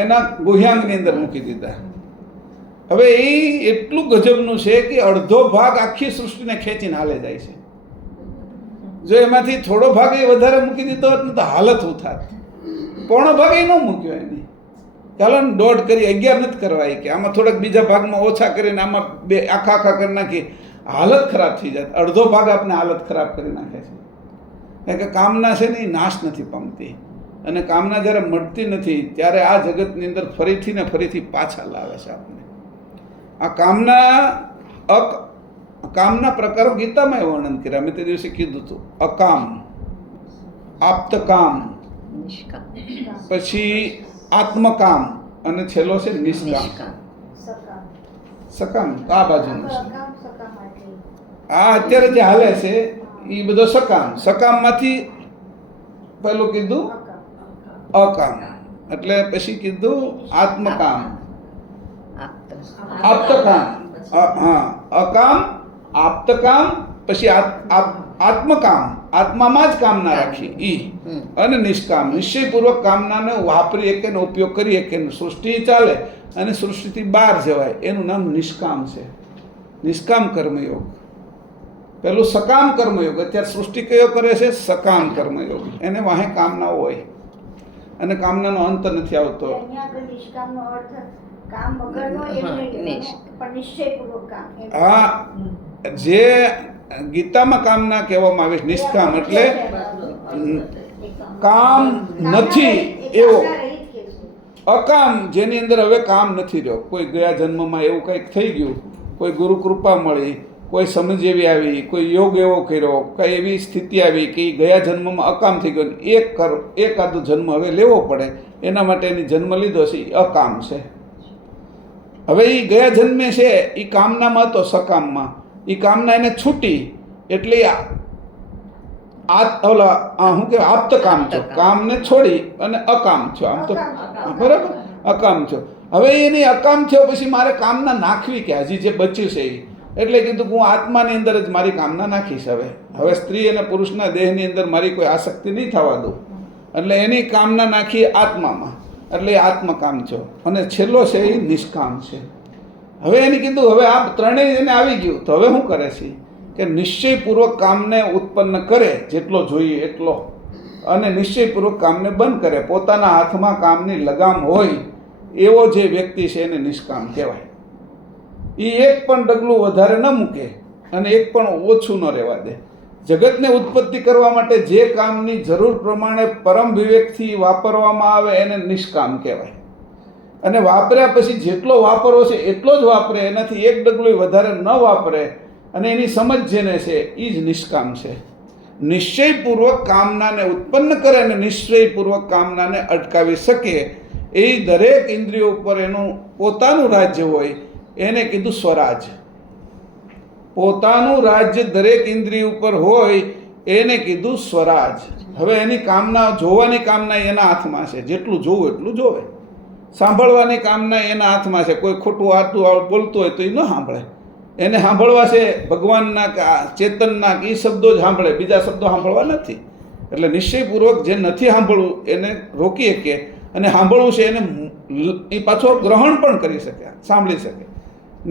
એના ગુહ્યાંગની અંદર મૂકી દીધા. હવે એ એટલું ગજબનું છે કે અડધો ભાગ આખી સૃષ્ટિને ખેંચીને હાલે જાય છે. જો એમાંથી થોડો ભાગ એ વધારે મૂકી દીધો હોત ને તો હાલત થાત. પોણો ભાગ એ ન મૂક્યો એની, ચાલો ને 1.5 કરી 11 નથી કરવા કે આમાં થોડાક બીજા ભાગમાં ઓછા કરીને આમાં બે આખા કરી નાખી, હાલત ખરાબ થઈ જાય. અડધો ભાગ આપણે હાલત ખરાબ કરી નાખે છે. કારણ કે કામના છે ને એ નાશ નથી પામતી, અને કામના જ્યારે મળતી નથી ત્યારે આ જગતની અંદર ફરીથી ને ફરીથી પાછા લાવે છે આપણે. આ કામના પ્રકારો ગીતામાં વર્ણન કર્યા, મેં તે દિવસે કીધું હતું. અકામ, આપ્તકામ, પછી આત્મકામ અને છેલ્લો છે નિષ્કામ. સકામ આ બાજુનું છે. આ અત્યારે જે હાલે છે એ બધો સકામ. સકામમાંથી પહેલું કીધું અકામ, એટલે પછી કીધું આત્મકામ, આપ્તકામ. હા, અકામ, આપ્તકામ, પછી આત્મકામ, આત્મામાં જ કામના રાખી ઈ, અને નિષ્કામ, નિશ્ચયપૂર્વક કામનાને વાપરી એકેનો ઉપયોગ કરી એકેનો સૃષ્ટિ ચાલે અને સૃષ્ટિથી બહાર જવાય, એનું નામ નિષ્કામ છે. નિષ્કામ કર્મયોગ. પેલું સકામ કર્મયોગ. અત્યારે સૃષ્ટિ કયો કરે છે? સકામ કર્મયોગ. એને વાહે કામનાઓ હોય અને કામનાનો અંત નથી આવતો. હા, જે ગીતામાં કામના કહેવામાં આવે છે નિષ્કામ, એટલે કામ નથી એવો. અકામ જેની અંદર હવે કામ નથી રહ્યો. કોઈ ગયા જન્મમાં એવું કંઈક થઈ ગયું, કોઈ ગુરુ કૃપા મળી, કોઈ સમજ એવી આવી, કોઈ યોગ એવો કર્યો, કઈ એવી સ્થિતિ આવી કે ગયા જન્મમાં અકામ થઈ ગયો, એકાદો જન્મ હવે લેવો પડે, એના માટે એની જન્મ લીધો છે, એ અકામ છે. હવે એ ગયા જન્મે છે એ કામનામાં હતો, સકામમાં. એ કામના એને છૂટી એટલે શું કે આપ્તકામ છો, કામને છોડી અને અકામ છો. આમ તો બરાબર અકામ છો. હવે એની અકામ થયો પછી મારે કામના નાખવી કે હજી જે બચ્યું છે એ, એટલે કીધું હું આત્માની અંદર જ મારી કામના નાખીશ. હવે સ્ત્રી અને પુરુષના દેહની અંદર મારી કોઈ આસક્તિ નહીં થવા દઉં, એટલે એની કામના નાખી આત્મામાં, એટલે એ આત્મકામ છો. અને છેલ્લો છે એ નિષ્કામ છે. હવે એને કીધું હવે આ ત્રણેય એને આવી ગયું તો હવે શું કરે છે કે નિશ્ચયપૂર્વક કામને ઉત્પન્ન કરે જેટલો જોઈએ એટલો, અને નિશ્ચયપૂર્વક કામને બંધ કરે. પોતાના હાથમાં કામની લગામ હોય એવો જે વ્યક્તિ છે એને નિષ્કામ કહેવાય. એ એક પણ ડગલું વધારે ન મૂકે અને એક પણ ઓછું ન રહેવા દે. જગતને ઉત્પત્તિ કરવા માટે જે કામની જરૂર પ્રમાણે પરમ વિવેકથી વાપરવામાં આવે એને નિષ્કામ કહેવાય. અને વાપર્યા પછી જેટલો વાપરવો છે એટલો જ વાપરે, એનાથી એક ડગલું વધારે ન વાપરે અને એની સમજ જેને છે એ જ નિષ્કામ છે. નિશ્ચયપૂર્વક કામનાને ઉત્પન્ન કરે અને નિશ્ચયપૂર્વક કામનાને અટકાવી શકે એ દરેક ઇન્દ્રિયો ઉપર એનું પોતાનું રાજ્ય હોય એને કીધું સ્વરાજ. પોતાનું રાજ્ય દરેક ઇન્દ્રિય ઉપર હોય એને કીધું સ્વરાજ. હવે એની કામના જોવાની કામના એના હાથમાં છે, જેટલું જોવું એટલું જોવે. સાંભળવાની કામના એના હાથમાં છે. કોઈ ખોટું આતું બોલતું હોય તો એ ન સાંભળે. એને સાંભળવા છે ભગવાનના કે ચેતનના કે એ શબ્દો જ સાંભળે, બીજા શબ્દો સાંભળવા નથી. એટલે નિશ્ચયપૂર્વક જે નથી સાંભળવું એને રોકી શકે, અને સાંભળવું છે એને એ પાછો ગ્રહણ પણ કરી શકે, સાંભળી શકે.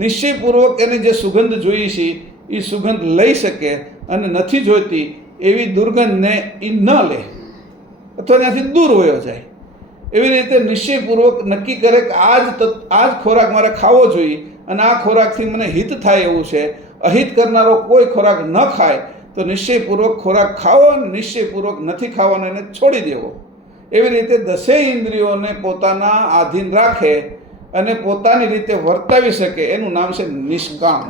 નિશ્ચયપૂર્વક એને જે સુગંધ જોઈ છે એ સુગંધ લઈ શકે, અને નથી જોઈતી એવી દુર્ગંધને એ ન લે અથવા ત્યાંથી દૂર વયો જાય. એવી રીતે નિશ્ચયપૂર્વક નક્કી કરે કે આ જ ખોરાક મારે ખાવો જોઈએ અને આ ખોરાકથી મને હિત થાય એવું છે. અહિત કરનારો કોઈ ખોરાક ન ખાય તો નિશ્ચયપૂર્વક ખોરાક ખાવો અને નિશ્ચયપૂર્વક નથી ખાવાનો એને છોડી દેવો. એવી રીતે દસેય ઇન્દ્રિયોને પોતાના આધીન રાખે અને પોતાની રીતે વર્તાવી શકે એનું નામ છે નિષ્કામ.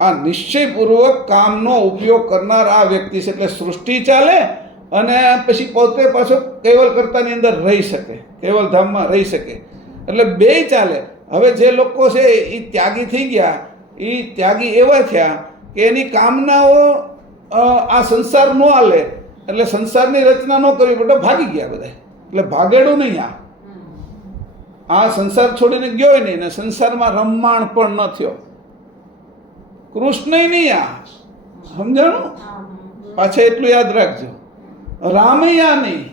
આ નિશ્ચયપૂર્વક કામનો ઉપયોગ કરનાર આ વ્યક્તિ છે. એટલે સૃષ્ટિ ચાલે અને પછી પોતે પાછો કેવલ કર્તાની અંદર રહી શકે, કેવલ ધામમાં રહી શકે. એટલે બેય ચાલે. હવે જે લોકો છે એ ત્યાગી થઈ ગયા, એ ત્યાગી એવા થયા કે એની કામનાઓ આ સંસાર ન હાલે એટલે સંસારની રચના ન કરવી પડે, ભાગી ગયા બધા. એટલે ભાગેડું નહીં, આ સંસાર છોડીને ગયો નહીં ને સંસારમાં રમમાણ પણ ન થયો. કૃષ્ણ નહીં, આ સમજાણું? પાછા એટલું યાદ રાખજો, રામૈયા નહીં.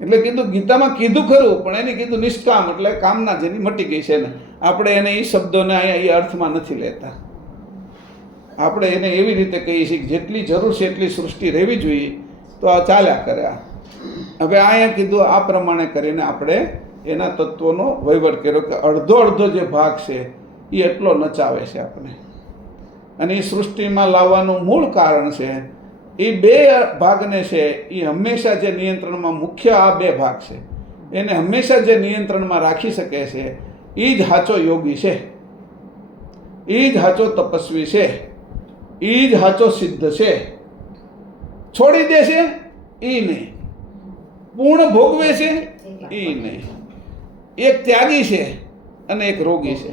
એટલે કીધું ગીતામાં કીધું ખરું, પણ એને કીધું નિષ્કામ, એટલે કામના જેની મટી ગઈ છે ને. આપણે એને એ શબ્દોને અહીંયા એ અર્થમાં નથી લેતા. આપણે એને એવી રીતે કહીએ છીએ કે જેટલી જરૂર છે એટલી સૃષ્ટિ રહેવી જોઈએ, તો આ ચાલ્યા કરે. હવે અહીંયા કીધું આ પ્રમાણે કરીને આપણે એના તત્વોનો વહીવટ કર્યો કે અડધો અડધો જે ભાગ છે એ એટલો નચાવે છે આપણે. અને એ સૃષ્ટિમાં લાવવાનું મૂળ કારણ છે એ બે ભાગને છે એ હંમેશા જે નિયંત્રણમાં, મુખ્ય આ બે ભાગ છે એને હંમેશા જે નિયંત્રણમાં રાખી શકે છે એ જ સાચો યોગી છે, એ જ સાચો તપસ્વી છે, એ જ સાચો સિદ્ધ છે. છોડી દે છે એ નહીં, પૂર્ણ ભોગવે છે એ નહીં. એક ત્યાગી છે અને એક રોગી છે.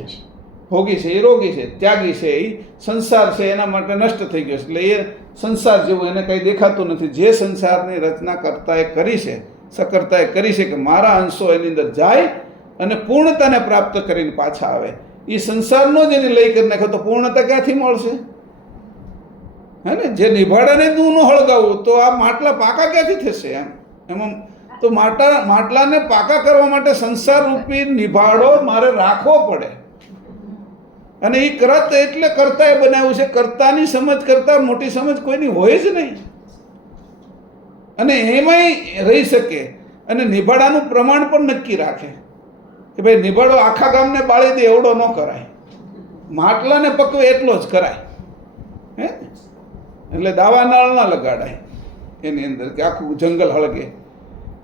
ભોગી છે એ રોગી છે, ત્યાગી છે એ સંસાર છે એના માટે નષ્ટ થઈ ગયો છે. એટલે એ સંસાર જેવું એને કંઈ દેખાતું નથી. જે સંસારની રચના કરતાએ કરી છે, સકર્તાએ કરી છે કે મારા અંશો એની અંદર જાય અને પૂર્ણતાને પ્રાપ્ત કરીને પાછા આવે, એ સંસારનો જ એને લઈ કરી નાખો તો પૂર્ણતા ક્યાંથી મળશે? હે ને? જે નિભાડાને દૂર ન હળગાવું તો આ માટલા પાકા ક્યાંથી થશે? એમાં તો માટલાને પાકા કરવા માટે સંસાર રૂપી નિભાડો મારે રાખવો પડે. અને એ કરત એટલે કર્તાએ બનાવ્યું છે. કર્તાની સમજ કરતાં મોટી સમજ કોઈની હોય જ નહીં. અને એમાંય રહી શકે અને નિભાડાનું પ્રમાણ પણ નક્કી રાખે કે ભાઈ નિભાડો આખા ગામને બાળી દે એવડો ન કરાય, માટલાને પકવે એટલો જ કરાય. હે? એટલે દાવા નાળ ના લગાડાય એની અંદર કે આખું જંગલ હળગે.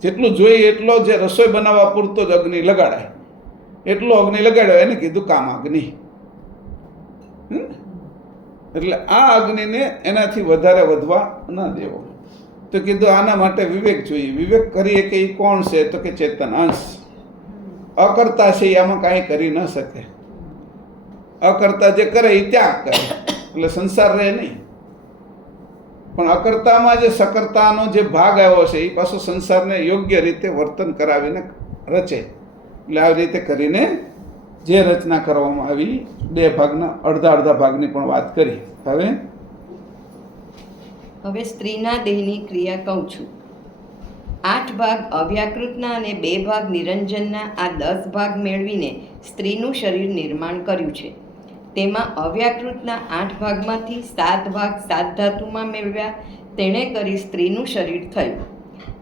જેટલું જોઈએ એટલો જે રસોઈ બનાવવા પૂરતો જ અગ્નિ લગાડાય, એટલો અગ્નિ લગાડ્યો એને કીધું કામ અગ્નિ. એટલે આ અગ્નિને એનાથી વધારે વધવા ન દેવો. તો કીધું આના માટે વિવેક જોઈએ. વિવેક કરીએ કે એ કોણ છે? તો કે ચેતન અંશ. અકર્તા છે એ આમાં કાંઈ કરી ન શકે. અકર્તા જે કરે એ ત્યાગ કરે એટલે સંસાર રહે નહીં. પણ અકર્તામાં જે સકર્તાનો જે ભાગ આવ્યો છે એ પાછો સંસારને યોગ્ય રીતે વર્તન કરાવીને રચે. એટલે આવી રીતે કરીને જે રચના કરવામાં આવી, બે ભાગના અડધા ભાગની પણ વાત કરી. હવે સ્ત્રીના દેહની ક્રિયા કહું છું. 8 ભાગ અવ્યાકૃતના અને 2 ભાગ નિરંજનના આ 10 ભાગ મેળવીને સ્ત્રીનું શરીર નિર્માણ કર્યું છે. તેમાં અવ્યાકૃતના 8 ભાગમાંથી 7 ભાગ 7 ધાતુમાં મેળવ્યા તેણે કરી સ્ત્રીનું શરીર થયું.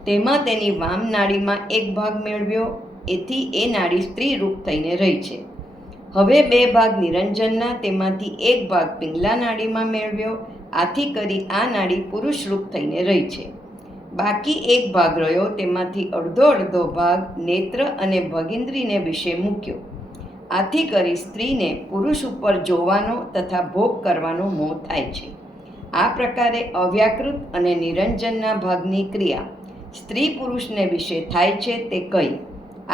તેમાં તેની વામ નાડીમાં 1 ભાગ મેળવ્યો, એથી એ નાડી સ્ત્રી રૂપ થઈને રહી છે. હવે 2 ભાગ નિરંજનના, તેમાંથી 1 ભાગ પિંગલા નાડીમાં મેળવ્યો, આથી કરી આ નાડી પુરુષ રૂપ થઈને રહી છે. બાકી 1 ભાગ રહ્યો, તેમાંથી અડધો ભાગ નેત્ર અને ભગિન્દ્રીને વિશે મૂક્યો. આથી કરી સ્ત્રીને પુરુષ ઉપર જોવાનો તથા ભોગ કરવાનો મોહ થાય છે. આ પ્રકારે અવ્યાકૃત અને નિરંજનના ભાગની ક્રિયા સ્ત્રી પુરુષને વિશે થાય છે તે કહી.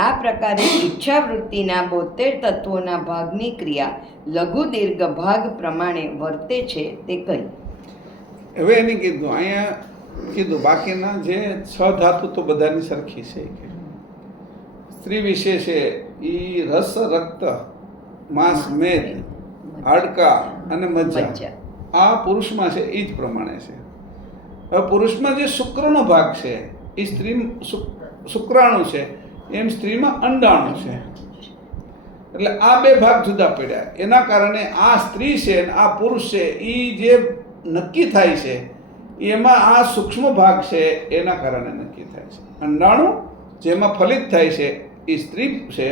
આ પ્રકારે ઈચ્છાવૃત્તિના 72 તત્વોના ભાગની ક્રિયા લઘુ દીર્ઘ ભાગ પ્રમાણે વર્તે છે તે કહી. હવે એને કીધું અહીંયા કીધું બાકીના જે 6 ધાતુ તો બધાની સરખી છે કે સ્ત્રી વિશે છે એ રસ, રક્ત, માંસ, મેદ, હાડકા અને મજ્જા. આ પુરુષમાં છે એ જ પ્રમાણે છે. હવે પુરુષમાં જે શુક્રનો ભાગ છે એ સ્ત્રી શુક્રાણુ છે, એમ સ્ત્રીમાં અંડાણુ છે. એટલે આ 2 ભાગ જુદા પડ્યા. એના કારણે આ સ્ત્રી છે અને આ પુરુષ છે એ જે નક્કી થાય છે એમાં આ સૂક્ષ્મ ભાગ છે એના કારણે નક્કી થાય છે. અંડાણુ જેમાં ફલિત થાય છે એ સ્ત્રી છે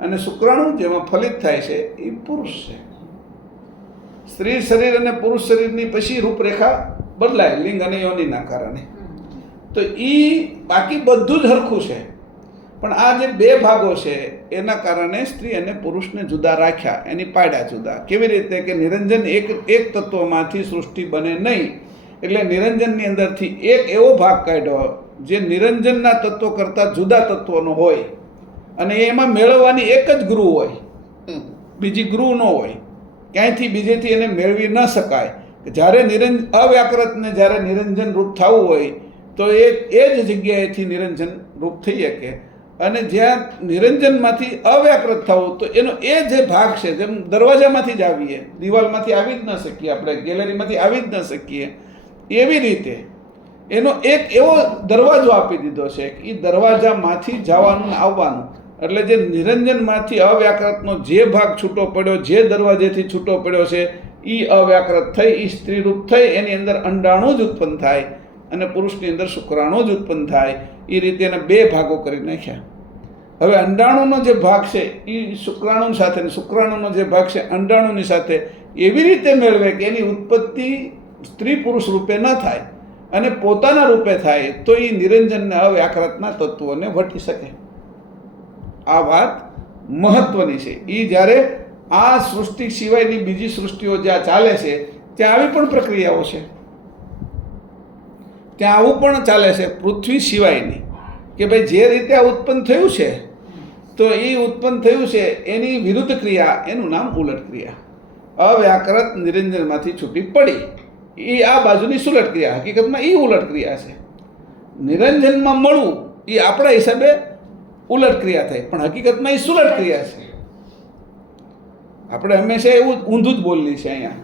અને શુક્રાણુ જેમાં ફલિત થાય છે એ પુરુષ છે. સ્ત્રી શરીર અને પુરુષ શરીરની પછી રૂપરેખા બદલાય લિંગ અને યોનિના કારણે. તો એ બાકી બધું જ હરખું છે, પણ આ જે 2 ભાગો છે એના કારણે સ્ત્રી અને પુરુષને જુદા રાખ્યા, એની પાડ્યા જુદા. કેવી રીતે કે નિરંજન એક તત્વમાંથી સૃષ્ટિ બને નહીં, એટલે નિરંજનની અંદરથી એક એવો ભાગ કાઢ્યો જે નિરંજનના તત્વો કરતાં જુદા તત્વોનો હોય અને એમાં મેળવવાની એક જ ગૃહ હોય, બીજી ગૃહ ન હોય. ક્યાંયથી બીજેથી એને મેળવી ન શકાય. જ્યારે અવ્યાકૃતને જ્યારે નિરંજન રૂપ થવું હોય તો એ જ જગ્યાએથી નિરંજન રૂપ થઈ શકે. અને જ્યાં નિરંજનમાંથી અવ્યાકૃત થવું તો એનો એ જે ભાગ છે, જેમ દરવાજામાંથી જ આવીએ, દિવાલમાંથી આવી જ ન શકીએ, આપણે ગેલેરીમાંથી આવી જ ન શકીએ, એવી રીતે એનો એક એવો દરવાજો આપી દીધો છે કે એ દરવાજામાંથી જવાનું ને આવવાનું. એટલે જે નિરંજનમાંથી અવ્યાકૃતનો જે ભાગ છૂટો પડ્યો, જે દરવાજેથી છૂટો પડ્યો છે એ અવ્યાકૃત થઈ, એ સ્ત્રીરૂપ થઈ, એની અંદર અંડાણુ જ ઉત્પન્ન થાય અને પુરુષની અંદર શુક્રાણુ જ ઉત્પન્ન થાય. એ રીતે એને 2 ભાગો કરી નાખ્યા. હવે અંડાણુનો જે ભાગ છે એ શુક્રાણુ સાથે અને શુક્રાણુનો જે ભાગ છે અંડાણુની સાથે એવી રીતે મેળવે કે એની ઉત્પત્તિ સ્ત્રી પુરુષ રૂપે ન થાય અને પોતાના રૂપે થાય, તો એ નિરંજનને અવ્યાકૃતના તત્વોને વટી શકે. આ વાત મહત્વની છે. એ જ્યારે આ સૃષ્ટિ સિવાયની બીજી સૃષ્ટિઓ જ્યાં ચાલે છે ત્યાં આવી પણ પ્રક્રિયાઓ છે, ત્યાં આવું પણ ચાલે છે પૃથ્વી સિવાયની, કે ભાઈ જે રીતે આ ઉત્પન્ન થયું છે તો એ ઉત્પન્ન થયું છે એની વિરુદ્ધ ક્રિયા, એનું નામ ઉલટ ક્રિયા. અવ્યાકૃત નિરંજનમાંથી છૂટી પડી, એ આ બાજુની સુલટ ક્રિયા. હકીકતમાં એ ઉલટ ક્રિયા છે. નિરંજનમાં મળવું એ આપણા હિસાબે ઉલટ ક્રિયા થાય, પણ હકીકતમાં એ સુલટ ક્રિયા છે. આપણે હંમેશા એવું ઊંધું જ બોલીએ છીએ અહીંયા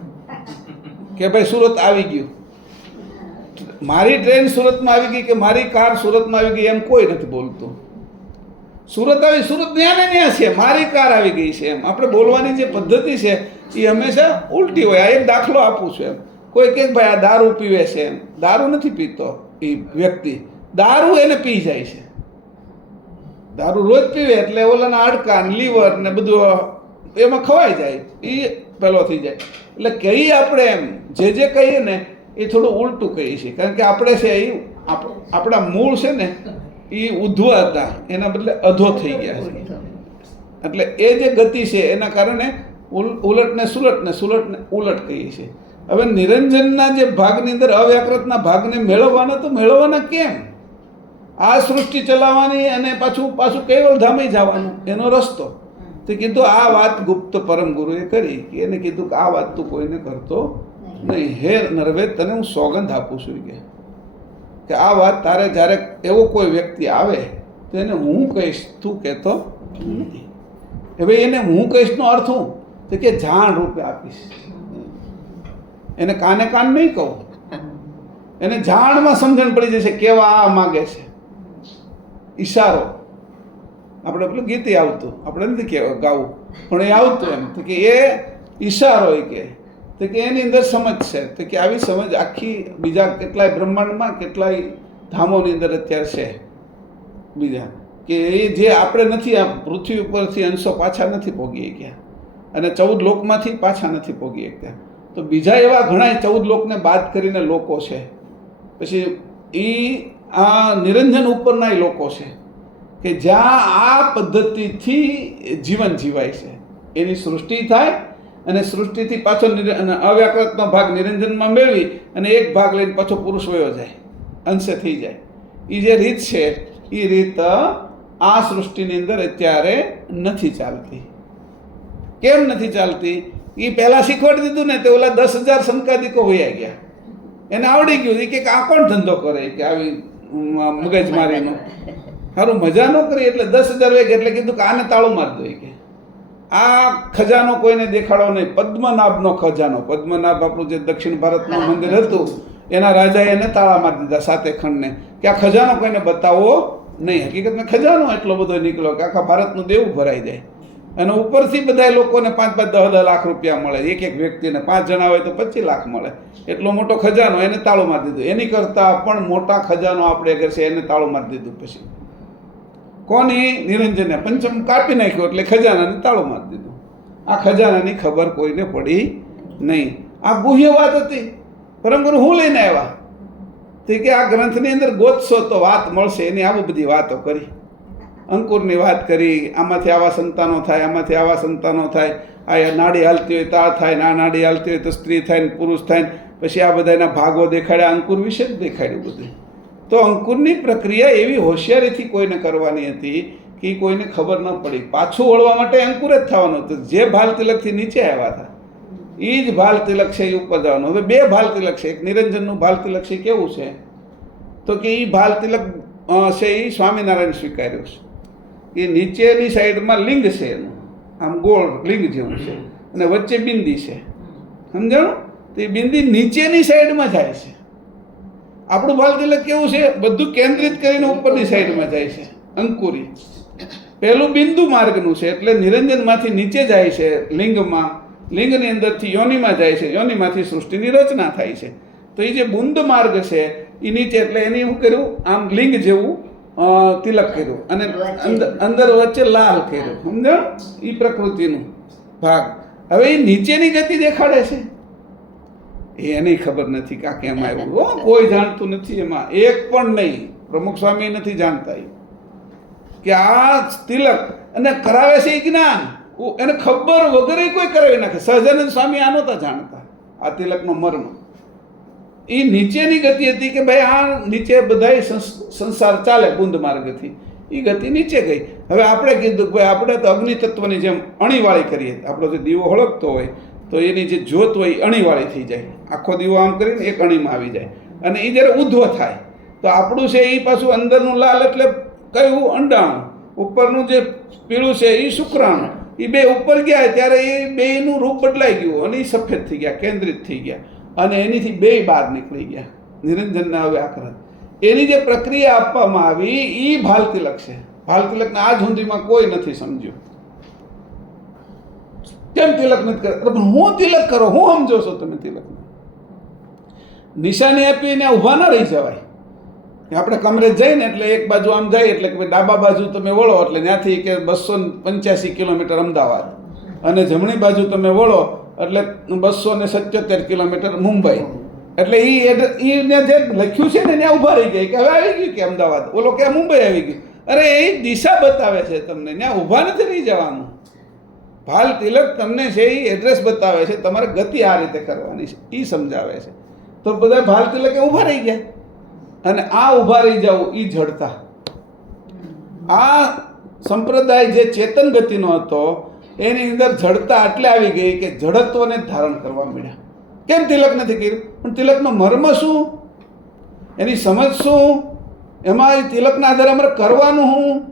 કે ભાઈ સુરત આવી ગયું, મારી ટ્રેન સુરતમાં આવી ગઈ કે મારી કાર સુરતમાં આવી ગઈ, એમ કોઈ નથી બોલતું. સુરત આવી, સુરત ત્યાં ને ત્યાં છે, મારી કાર આવી ગઈ છે. એમ આપણે બોલવાની જે પદ્ધતિ છે એ હંમેશા ઉલટી હોય. આ એક દાખલો આપું છું. એમ કોઈ કહે ભાઈ આ દારૂ પીવે છે, એમ દારૂ નથી પીતો એ વ્યક્તિ, દારૂ એને પી જાય છે. દારૂ રોજ પીવે એટલે ઓલાના હાડકા ને લીવર ને બધું એમાં ખવાઈ જાય, એ પેલો થઈ જાય. એટલે કહીએ આપણે એમ જે કહીએ ને એ થોડું ઉલટું કહીએ છીએ, કારણ કે આપણે છે એ આપણા મૂળ છે ને એ ઉધ્વ હતા, એના બદલે અધો થઈ ગયા છે. એટલે એ જે ગતિ છે એના કારણે ઉલટને સુલટને ઉલટ કહીએ છીએ. હવે નિરંજનના જે ભાગની અંદર અવ્યાકૃતના ભાગને મેળવવાના કેમ? આ સૃષ્ટિ ચલાવવાની અને પાછું કૈવલધામે જવાનું એનો રસ્તો. તે કીધું આ વાત ગુપ્ત પરમ ગુરુએ કરી, એને કીધું કે આ વાત તું કોઈને કરતો નહીં. હે નરવેદ, તને હું સોગંદ આપું છું કે આ વાત તારે જ્યારે એવો કોઈ વ્યક્તિ આવે તો એને હું કહીશ, તું કહેતો નથી. હવે એને હું કહીશનો અર્થ શું? તો કે જાણ રૂપે આપીશ. એને કાને કાન નહીં કહું, એને જાણમાં સમજણ પડી જશે કેવા આ માગે છે. ઈશારો. આપણે પેલું ગીતે આવતું, આપણે નથી કહેવા ગાવું, પણ એ આવતું એમ તો કે એ ઈશારો કે એની અંદર સમજ છે. તો કે આવી સમજ આખી બીજા કેટલાય બ્રહ્માંડમાં કેટલાય ધામોની અંદર અત્યારે છે બીજા, કે એ જે આપણે નથી આ પૃથ્વી ઉપરથી અંશો પાછા નથી પોગી ગયા, અને 14 લોકમાંથી પાછા નથી પોગી ગયા. તો બીજા એવા ઘણા 14 લોકને બાદ કરીને લોકો છે. પછી એ આ નિરંજન ઉપરના લોકો છે કે જ્યાં આ પદ્ધતિથી જીવન જીવાય છે. એની સૃષ્ટિ થાય અને સૃષ્ટિથી પાછો અવ્યાકૃતનો ભાગ નિરંજનમાં મેળવી અને એક ભાગ લઈને પાછો પુરુષ વયો જાય, અંશે થઈ જાય. એ જે રીત છે એ રીત આ સૃષ્ટિની અંદર અત્યારે નથી ચાલતી. કેમ નથી ચાલતી? એ પહેલાં શીખવાડી દીધું ને તે ઓલા 10,000 સંકાદિકો વયા ગયા, એને આવડી ગયું કે આ કોણ ધંધો કરે કે આવી મગજમારીનો. સારું મજા ન કરી એટલે 10,000 વેગ એટલે કીધું કે આને તાળું મારી દો કે આ ખજાનો કોઈને દેખાડો નહીં. પદ્મનાભનો ખજાનો, પદ્મનાભ આપણું જે દક્ષિણ ભારતનું મંદિર હતું એના રાજાએ એને તાળા મારી દીધા 7 ખંડને કે આ ખજાનો કોઈને બતાવવો નહીં. હકીકતમાં ખજાનો એટલો બધો નીકળ્યો કે આખા ભારતનું દેવું ભરાઈ જાય, અને ઉપરથી બધા લોકોને 5-5, 10-10 લાખ રૂપિયા મળે એક વ્યક્તિને. 5 જણા હોય તો 25 લાખ મળે. એટલો મોટો ખજાનો, એને તાળું મારી દીધું. એની કરતાં પણ મોટા ખજાનો આપણે અગર છે એને તાળું મારી દીધું. પછી કોની? નિરંજને પંચમ કાપી નાખ્યો એટલે ખજાનાને તાળું મારી દીધું. આ ખજાનાની ખબર કોઈને પડી નહીં. આ ગુહ્ય વાત હતી. પરમ ગુરુ હું લઈને આવ્યા તે કે આ ગ્રંથની અંદર ગોતશો તો વાત મળશે. એની આવી બધી વાતો કરી, અંકુરની વાત કરી, આમાંથી આવા સંતાનો થાય, આમાંથી આવા સંતાનો થાય, આ નાડી હાલતી હોય તો આ થાય, ના નાડી હાલતી હોય તો સ્ત્રી થાય ને પુરુષ થાય. પછી આ બધાના ભાગો દેખાડ્યા, અંકુર વિશે જ દેખાડ્યું બધું. તો અંકુરની પ્રક્રિયા એવી હોશિયારીથી કોઈને કરવાની હતી કે કોઈને ખબર ન પડી. પાછું વળવા માટે અંકુર જ થવાનું હતું. જે ભાલ તિલકથી નીચે આવ્યા હતા એ જ ભાલ તિલક છે એ ઉપર જવાનું. હવે 2 ભાલ તિલક છે. એક નિરંજનનું ભાલ તિલક છે. કેવું છે તો કે એ ભાલ તિલક છે એ સ્વામિનારાયણ સ્વીકાર્યું છે. એ નીચેની સાઈડમાં લિંગ છે એનું, આમ ગોળ લિંગ જેવું છે, અને વચ્ચે બિંદી છે. સમજાણું? તો એ બિંદી નીચેની સાઈડમાં જાય છે. આપણું ભાલ તિલક કેવું છે? બધું કેન્દ્રિત કરીને ઉપરની સાઈડમાં જાય છે. અંકુરી પહેલું બિંદુ માર્ગનું છે, એટલે નિરંજનમાંથી નીચે જાય છે લિંગમાં, લિંગની અંદરથી યોનિમાં જાય છે, યોનિમાંથી સૃષ્ટિની રચના થાય છે. તો એ જે બુંદ માર્ગ છે એ નીચે, એટલે એને શું કર્યું? આમ લિંગ જેવું તિલક કર્યું અને અંદર વચ્ચે લાલ કર્યું. સમજાણ? એ પ્રકૃતિનું ભાગ. હવે એ નીચેની ગતિ દેખાડે છે. એની ખબર નથી કે આ કેમ આવ્યું. કોઈ જાણતું નથી એમાં, એક પણ નહીં. પ્રમુખ સ્વામી નથી જાણતા કે આ તિલક અને કરાવે છે એ જ્ઞાન. એને ખબર વગર કોઈ કરાવી નાખે. સહજાનંદ સ્વામી આ નહોતા જાણતા આ તિલકનો મર્મ. એ નીચેની ગતિ હતી કે ભાઈ આ નીચે બધા સંસાર ચાલે બુંદ માર્ગથી. એ ગતિ નીચે ગઈ. હવે આપણે કીધું કે ભાઈ આપણે તો અગ્નિ તત્વની જેમ અણીવાળી કરીએ. આપણો જે દીવો હળગતો હોય તો એની જે જ્યોત હોય એ અણીવાળી થઈ જાય. આખો દીવો આમ કરીને એક અણીમાં આવી જાય, અને એ જ્યારે ઉધ્વ થાય તો આપણું છે એ પાછું અંદરનું લાલ એટલે કયું? અંડાણું. ઉપરનું જે પીળું છે એ શુક્રાણું. એ 2 ઉપર ગયા ત્યારે એ 2નું રૂપ બદલાઈ ગયું અને એ સફેદ થઈ ગયા, કેન્દ્રિત થઈ ગયા, અને એનીથી 2 બહાર નીકળી ગયા. નિરંજનના વ્યાકરણ એની જે પ્રક્રિયા આપવામાં આવી એ ભાલ તિલક છે. ભાલ તિલકને આજ સુધીમાં કોઈ નથી સમજ્યું. કેમ તિલક નથી કરે? હું તિલક કરો, હું સમજો છો તમે તિલકને? નિશાની આપીને ઊભા ન રહી જવાય. આપણે કમરેજ જઈને એટલે એક બાજુ આમ જાય એટલે કે ડાબા બાજુ તમે વળો એટલે ત્યાંથી કે 285 કિલોમીટર અમદાવાદ, અને જમણી બાજુ તમે વળો એટલે 277 કિલોમીટર મુંબઈ. એટલે એને જે લખ્યું છે ને ત્યાં ઊભા રહી ગયા કે હવે આવી ગયું કે અમદાવાદ, ઓલો કે મુંબઈ આવી ગયું. અરે એ દિશા બતાવે છે તમને, ત્યાં ઊભા નથી રહી જવાનું. ભાલ તિલક તમને છે એ એડ્રેસ બતાવે છે, તમારે ગતિ આ રીતે કરવાની છે એ સમજાવે છે. તો બધા ભાલ તિલકે ઊભા રહી ગયા, અને આ ઊભા રહી જવું એ જડતા. આ સંપ્રદાય જે ચેતન ગતિનો હતો એની અંદર જડતા એટલે આવી ગઈ કે જડત્વને ધારણ કરવા મળ્યા. કેમ તિલક નથી કર્યું? પણ તિલકનો મર્મ શું, એની સમજ શું, એમાં એ તિલકના આધારે અમારે કરવાનું શું?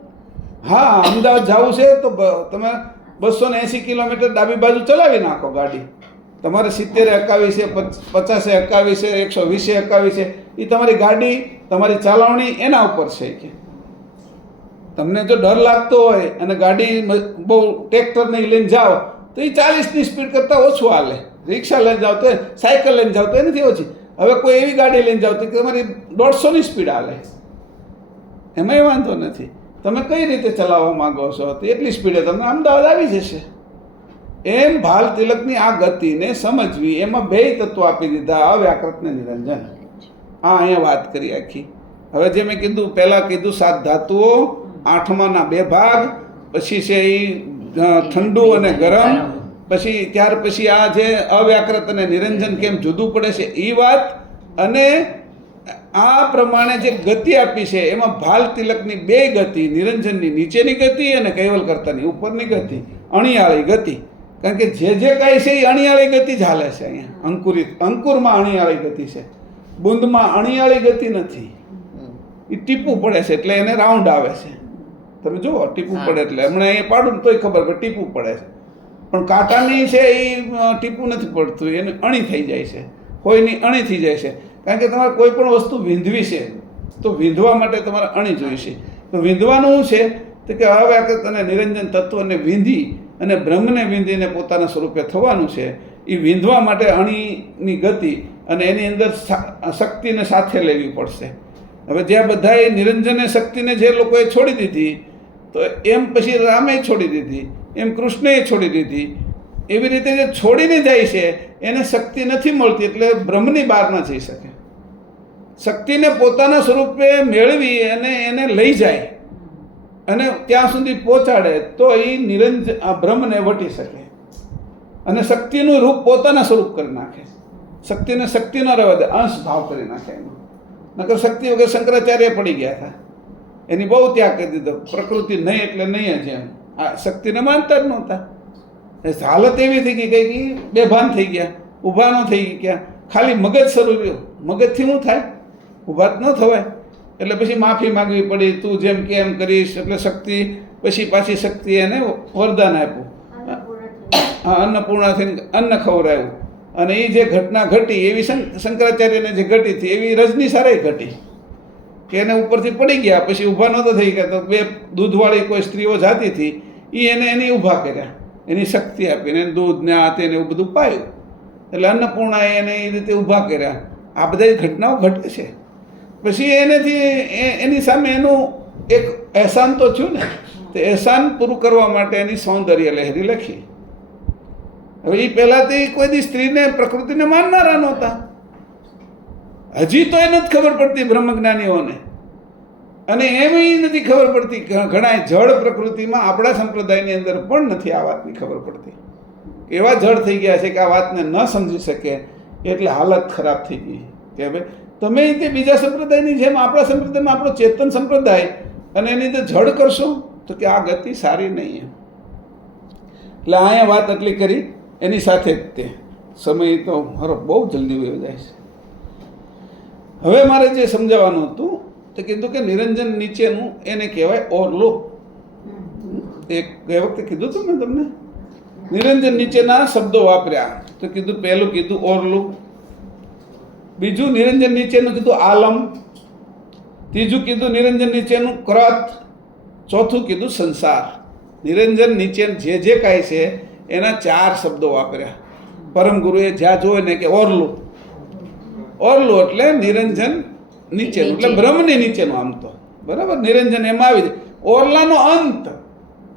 હા, અમદાવાદ જવું છે તો તમે 280 કિલોમીટર ડાબી બાજુ ચલાવી નાખો ગાડી. તમારે 70 71 છે, 50 71 છે, 120 71 છે, એ તમારી ગાડી, તમારી ચાલવણી એના ઉપર છે કે તમને જો ડર લાગતો હોય અને ગાડી બહુ ટ્રેક્ટર નહીં લઈને જાઓ તો એ 40ની સ્પીડ કરતાં ઓછું હાલે. રિક્ષા લઈને જાઓ તો સાયકલ લઈને જાઓ તો એનાથી ઓછી. હવે કોઈ એવી ગાડી લઈને જાઓ તો તમારી 150ની સ્પીડ હાલે, એમાંય વાંધો નથી. તમે કઈ રીતે ચલાવવા માંગો છો તો એટલી સ્પીડે તમને અમદાવાદ આવી જશે. એમ ભાલ તિલકની આ ગતિને સમજવી, એમાં બે તત્વો આપી દીધા, અવ્યાકૃત ને નિરંજન. આ અહીંયા વાત કરી આખી. હવે જે મેં કીધું પહેલાં કીધું 7 ધાતુઓ, 8માના 2 ભાગ, પછી છે એ ઠંડુ અને ગરમ, પછી ત્યાર પછી આ જે અવ્યાકૃત અને નિરંજન કેમ જુદું પડે છે એ વાત, અને આ પ્રમાણે જે ગતિ આપી છે એમાં ભાલ તિલકની 2 ગતિ, નિરંજનની નીચેની ગતિ અને કૈવલકર્તાની ઉપરની ગતિ, અણિયાળી ગતિ. કારણ કે જે કાંઈ છે એ અણિયાળી ગતિ જ હાલે છે અહીંયા. અંકુરમાં અણિયાળી ગતિ છે, બુંદમાં અણિયાળી ગતિ નથી. એ ટીપું પડે છે એટલે એને રાઉન્ડ આવે છે. તમે જુઓ ટીપું પડે એટલે હમણાં અહીંયા પાડું ને તોય ખબર કે ટીપું પડે છે. પણ કાંટાની છે એ ટીપું નથી પડતું, એને અણી થઈ જાય છે, કોઈની અણી થઈ જાય છે. કારણ કે તમારે કોઈ પણ વસ્તુ વીંધવી છે તો વીંધવા માટે તમારે અણી જોઈશે. તો વીંધવાનું શું છે તો કે અવ્યાકૃત અને નિરંજન તત્વને વીંધી અને બ્રહ્મને વીંધીને પોતાના સ્વરૂપે થવાનું છે. એ વીંધવા માટે અણીની ગતિ અને એની અંદર શક્તિને સાથે લેવી પડશે. હવે જ્યાં બધાએ નિરંજને શક્તિને જે લોકોએ છોડી દીધી તો એમ પછી રામે છોડી દીધી, એમ કૃષ્ણએ છોડી દીધી. એવી રીતે જે છોડીને જાય છે એને શક્તિ નથી મળતી એટલે બ્રહ્મની બહાર ન જઈ શકે. શક્તિને પોતાના સ્વરૂપે મેળવી અને એને લઈ જાય અને ત્યાં સુધી પહોંચાડે તો એ બ્રહ્મને વટી શકે અને શક્તિનું રૂપ પોતાના સ્વરૂપ કરી નાખે. શક્તિને શક્તિ ન રહેવા દે, અંશ ભાવ કરી નાખે એનો. નકર શક્તિ વગર શંકરાચાર્ય પડી ગયા હતા, એની બહુ ત્યાગ કરી દીધો. પ્રકૃતિ નહીં એટલે નહીં જ એમ. આ શક્તિને માનતા જ નહોતા. હાલત એવી થઈ ગઈ કઈ બેભાન થઈ ગયા, ઊભા ન થઈ ગયા, ખાલી મગજ શરૂ રહ્યું. મગજથી શું થાય? ઊભા જ ન થવાય. એટલે પછી માફી માગવી પડી, તું જેમ કે એમ કરીશ. એટલે શક્તિ પછી પાછી શક્તિ એને વરદાન આપ્યું. હા, અન્નપૂર્ણા થઈને અન્ન ખવડાવ્યું. અને એ જે ઘટના ઘટી એવી શંકરાચાર્યને જે ઘટી હતી એવી રજની સારાય ઘટી કે એને ઉપરથી પડી ગયા, પછી ઊભા નહોતા થઈ ગયા. તો 2 દૂધવાળી કોઈ સ્ત્રીઓ જાતી હતી, એ એને ઊભા કર્યા, એની શક્તિ આપીને દૂધ ને આ તેને એવું બધું પાયું. એટલે અન્નપૂર્ણાએ એને એ રીતે ઊભા કર્યા. આ બધી ઘટનાઓ ઘટે છે. પછી એની સામે એનું એક અહેસાન તો થયું ને, તો અહેસાન પૂરું કરવા માટે એની સૌંદર્ય લહેરી લખી. હવે એ પહેલાંથી કોઈ દી સ્ત્રીને પ્રકૃતિને માનનારા નહોતા. હજી તો એ નથી ખબર પડતી બ્રહ્મજ્ઞાનીઓને, અને એમ નથી ખબર પડતી. ઘણા જળ પ્રકૃતિમાં આપણા સંપ્રદાયની અંદર પણ નથી આ વાતની ખબર પડતી. એવા જળ થઈ ગયા છે કે આ વાતને ન સમજી શકે એટલે હાલત ખરાબ થઈ ગઈ. કે ભાઈ તમે તે બીજા સંપ્રદાયની જેમ આપણા સંપ્રદાયમાં આપણો ચેતન સંપ્રદાય અને એની અંદર જળ કરશો તો કે આ ગતિ સારી નહીં. એટલે અહીંયા વાત આટલી કરી. એની સાથે જ તે સમય તો મારો બહુ જલ્દી વયો જાય છે. હવે મારે જે સમજાવવાનું હતું તો કીધું કે નિરંજન નીચેનું એને કહેવાય ઓરલું. એક ગઈ વખતે કીધું હતું મેં તમને, નિરંજન નીચેના શબ્દો વાપર્યા. તો કીધું પહેલું કીધું ઓરલું, બીજું નિરંજન નીચેનું કીધું આલમ, ત્રીજું કીધું નિરંજન નીચેનું ક્રત, ચોથું કીધું સંસાર. નિરંજન નીચે જે કાંઈ છે એના 4 શબ્દો વાપર્યા. પરમ ગુરુએ જ્યાં જોયે ને કે ઓરલું, ઓરલું એટલે નિરંજન નીચેનું, એટલે બ્રહ્મની નીચેનું. આમ તો બરાબર નિરંજન એમાં આવી જાય. ઓરલાનો અંત,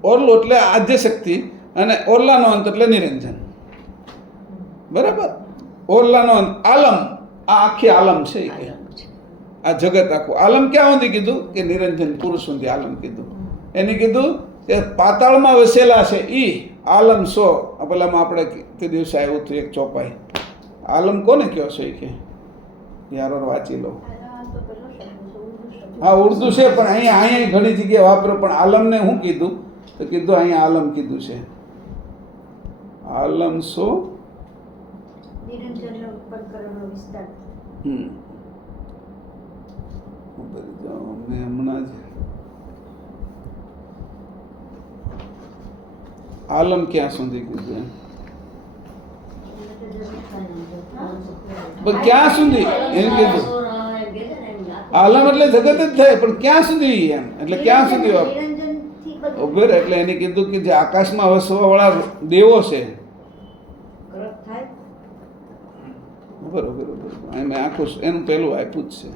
ઓરલું એટલે આદ્ય શક્તિ અને ઓરલાનો અંત એટલે નિરંજન. બરાબર. ઓરલાનો અંત આલમ, આ આખી આલમ છે કે આ જગત આખું. આલમ ક્યાં સુધી કીધું કે નિરંજન પુરુષ સુધી આલમ કીધું. એને કીધું કે પાતાળમાં વસેલા છે ઈ આલમ સો. પેલામાં આપણે તે દિવસે આવ્યું હતું એક ચોપાઈ, આલમ કોને કહો છો એ કે યાર વાંચી લો. હા, ઉર્દુ છે પણ અહીંયા ઘણી જગ્યાએ વાપરો. પણ આલમને શું કીધું તો કીધું અહીંયા આલમ કીધું છે. આલમ સો હમણાં જ આલમ ક્યાં સુધી કીધું? ક્યાં સુધી એને કીધું? આલમ એટલે જગત જ થાય, પણ ક્યાં સુધી એમ, એટલે ક્યાં સુધી નિરંજનથી બધું ઉભેર, એટલે એને કીધું કે જે આકાશમાં વસવા વાળા દેવો છે. ગ્રહ થાય. બરોબર બરોબર, મેં આખું એનું પેલું આપ્યું જ છે.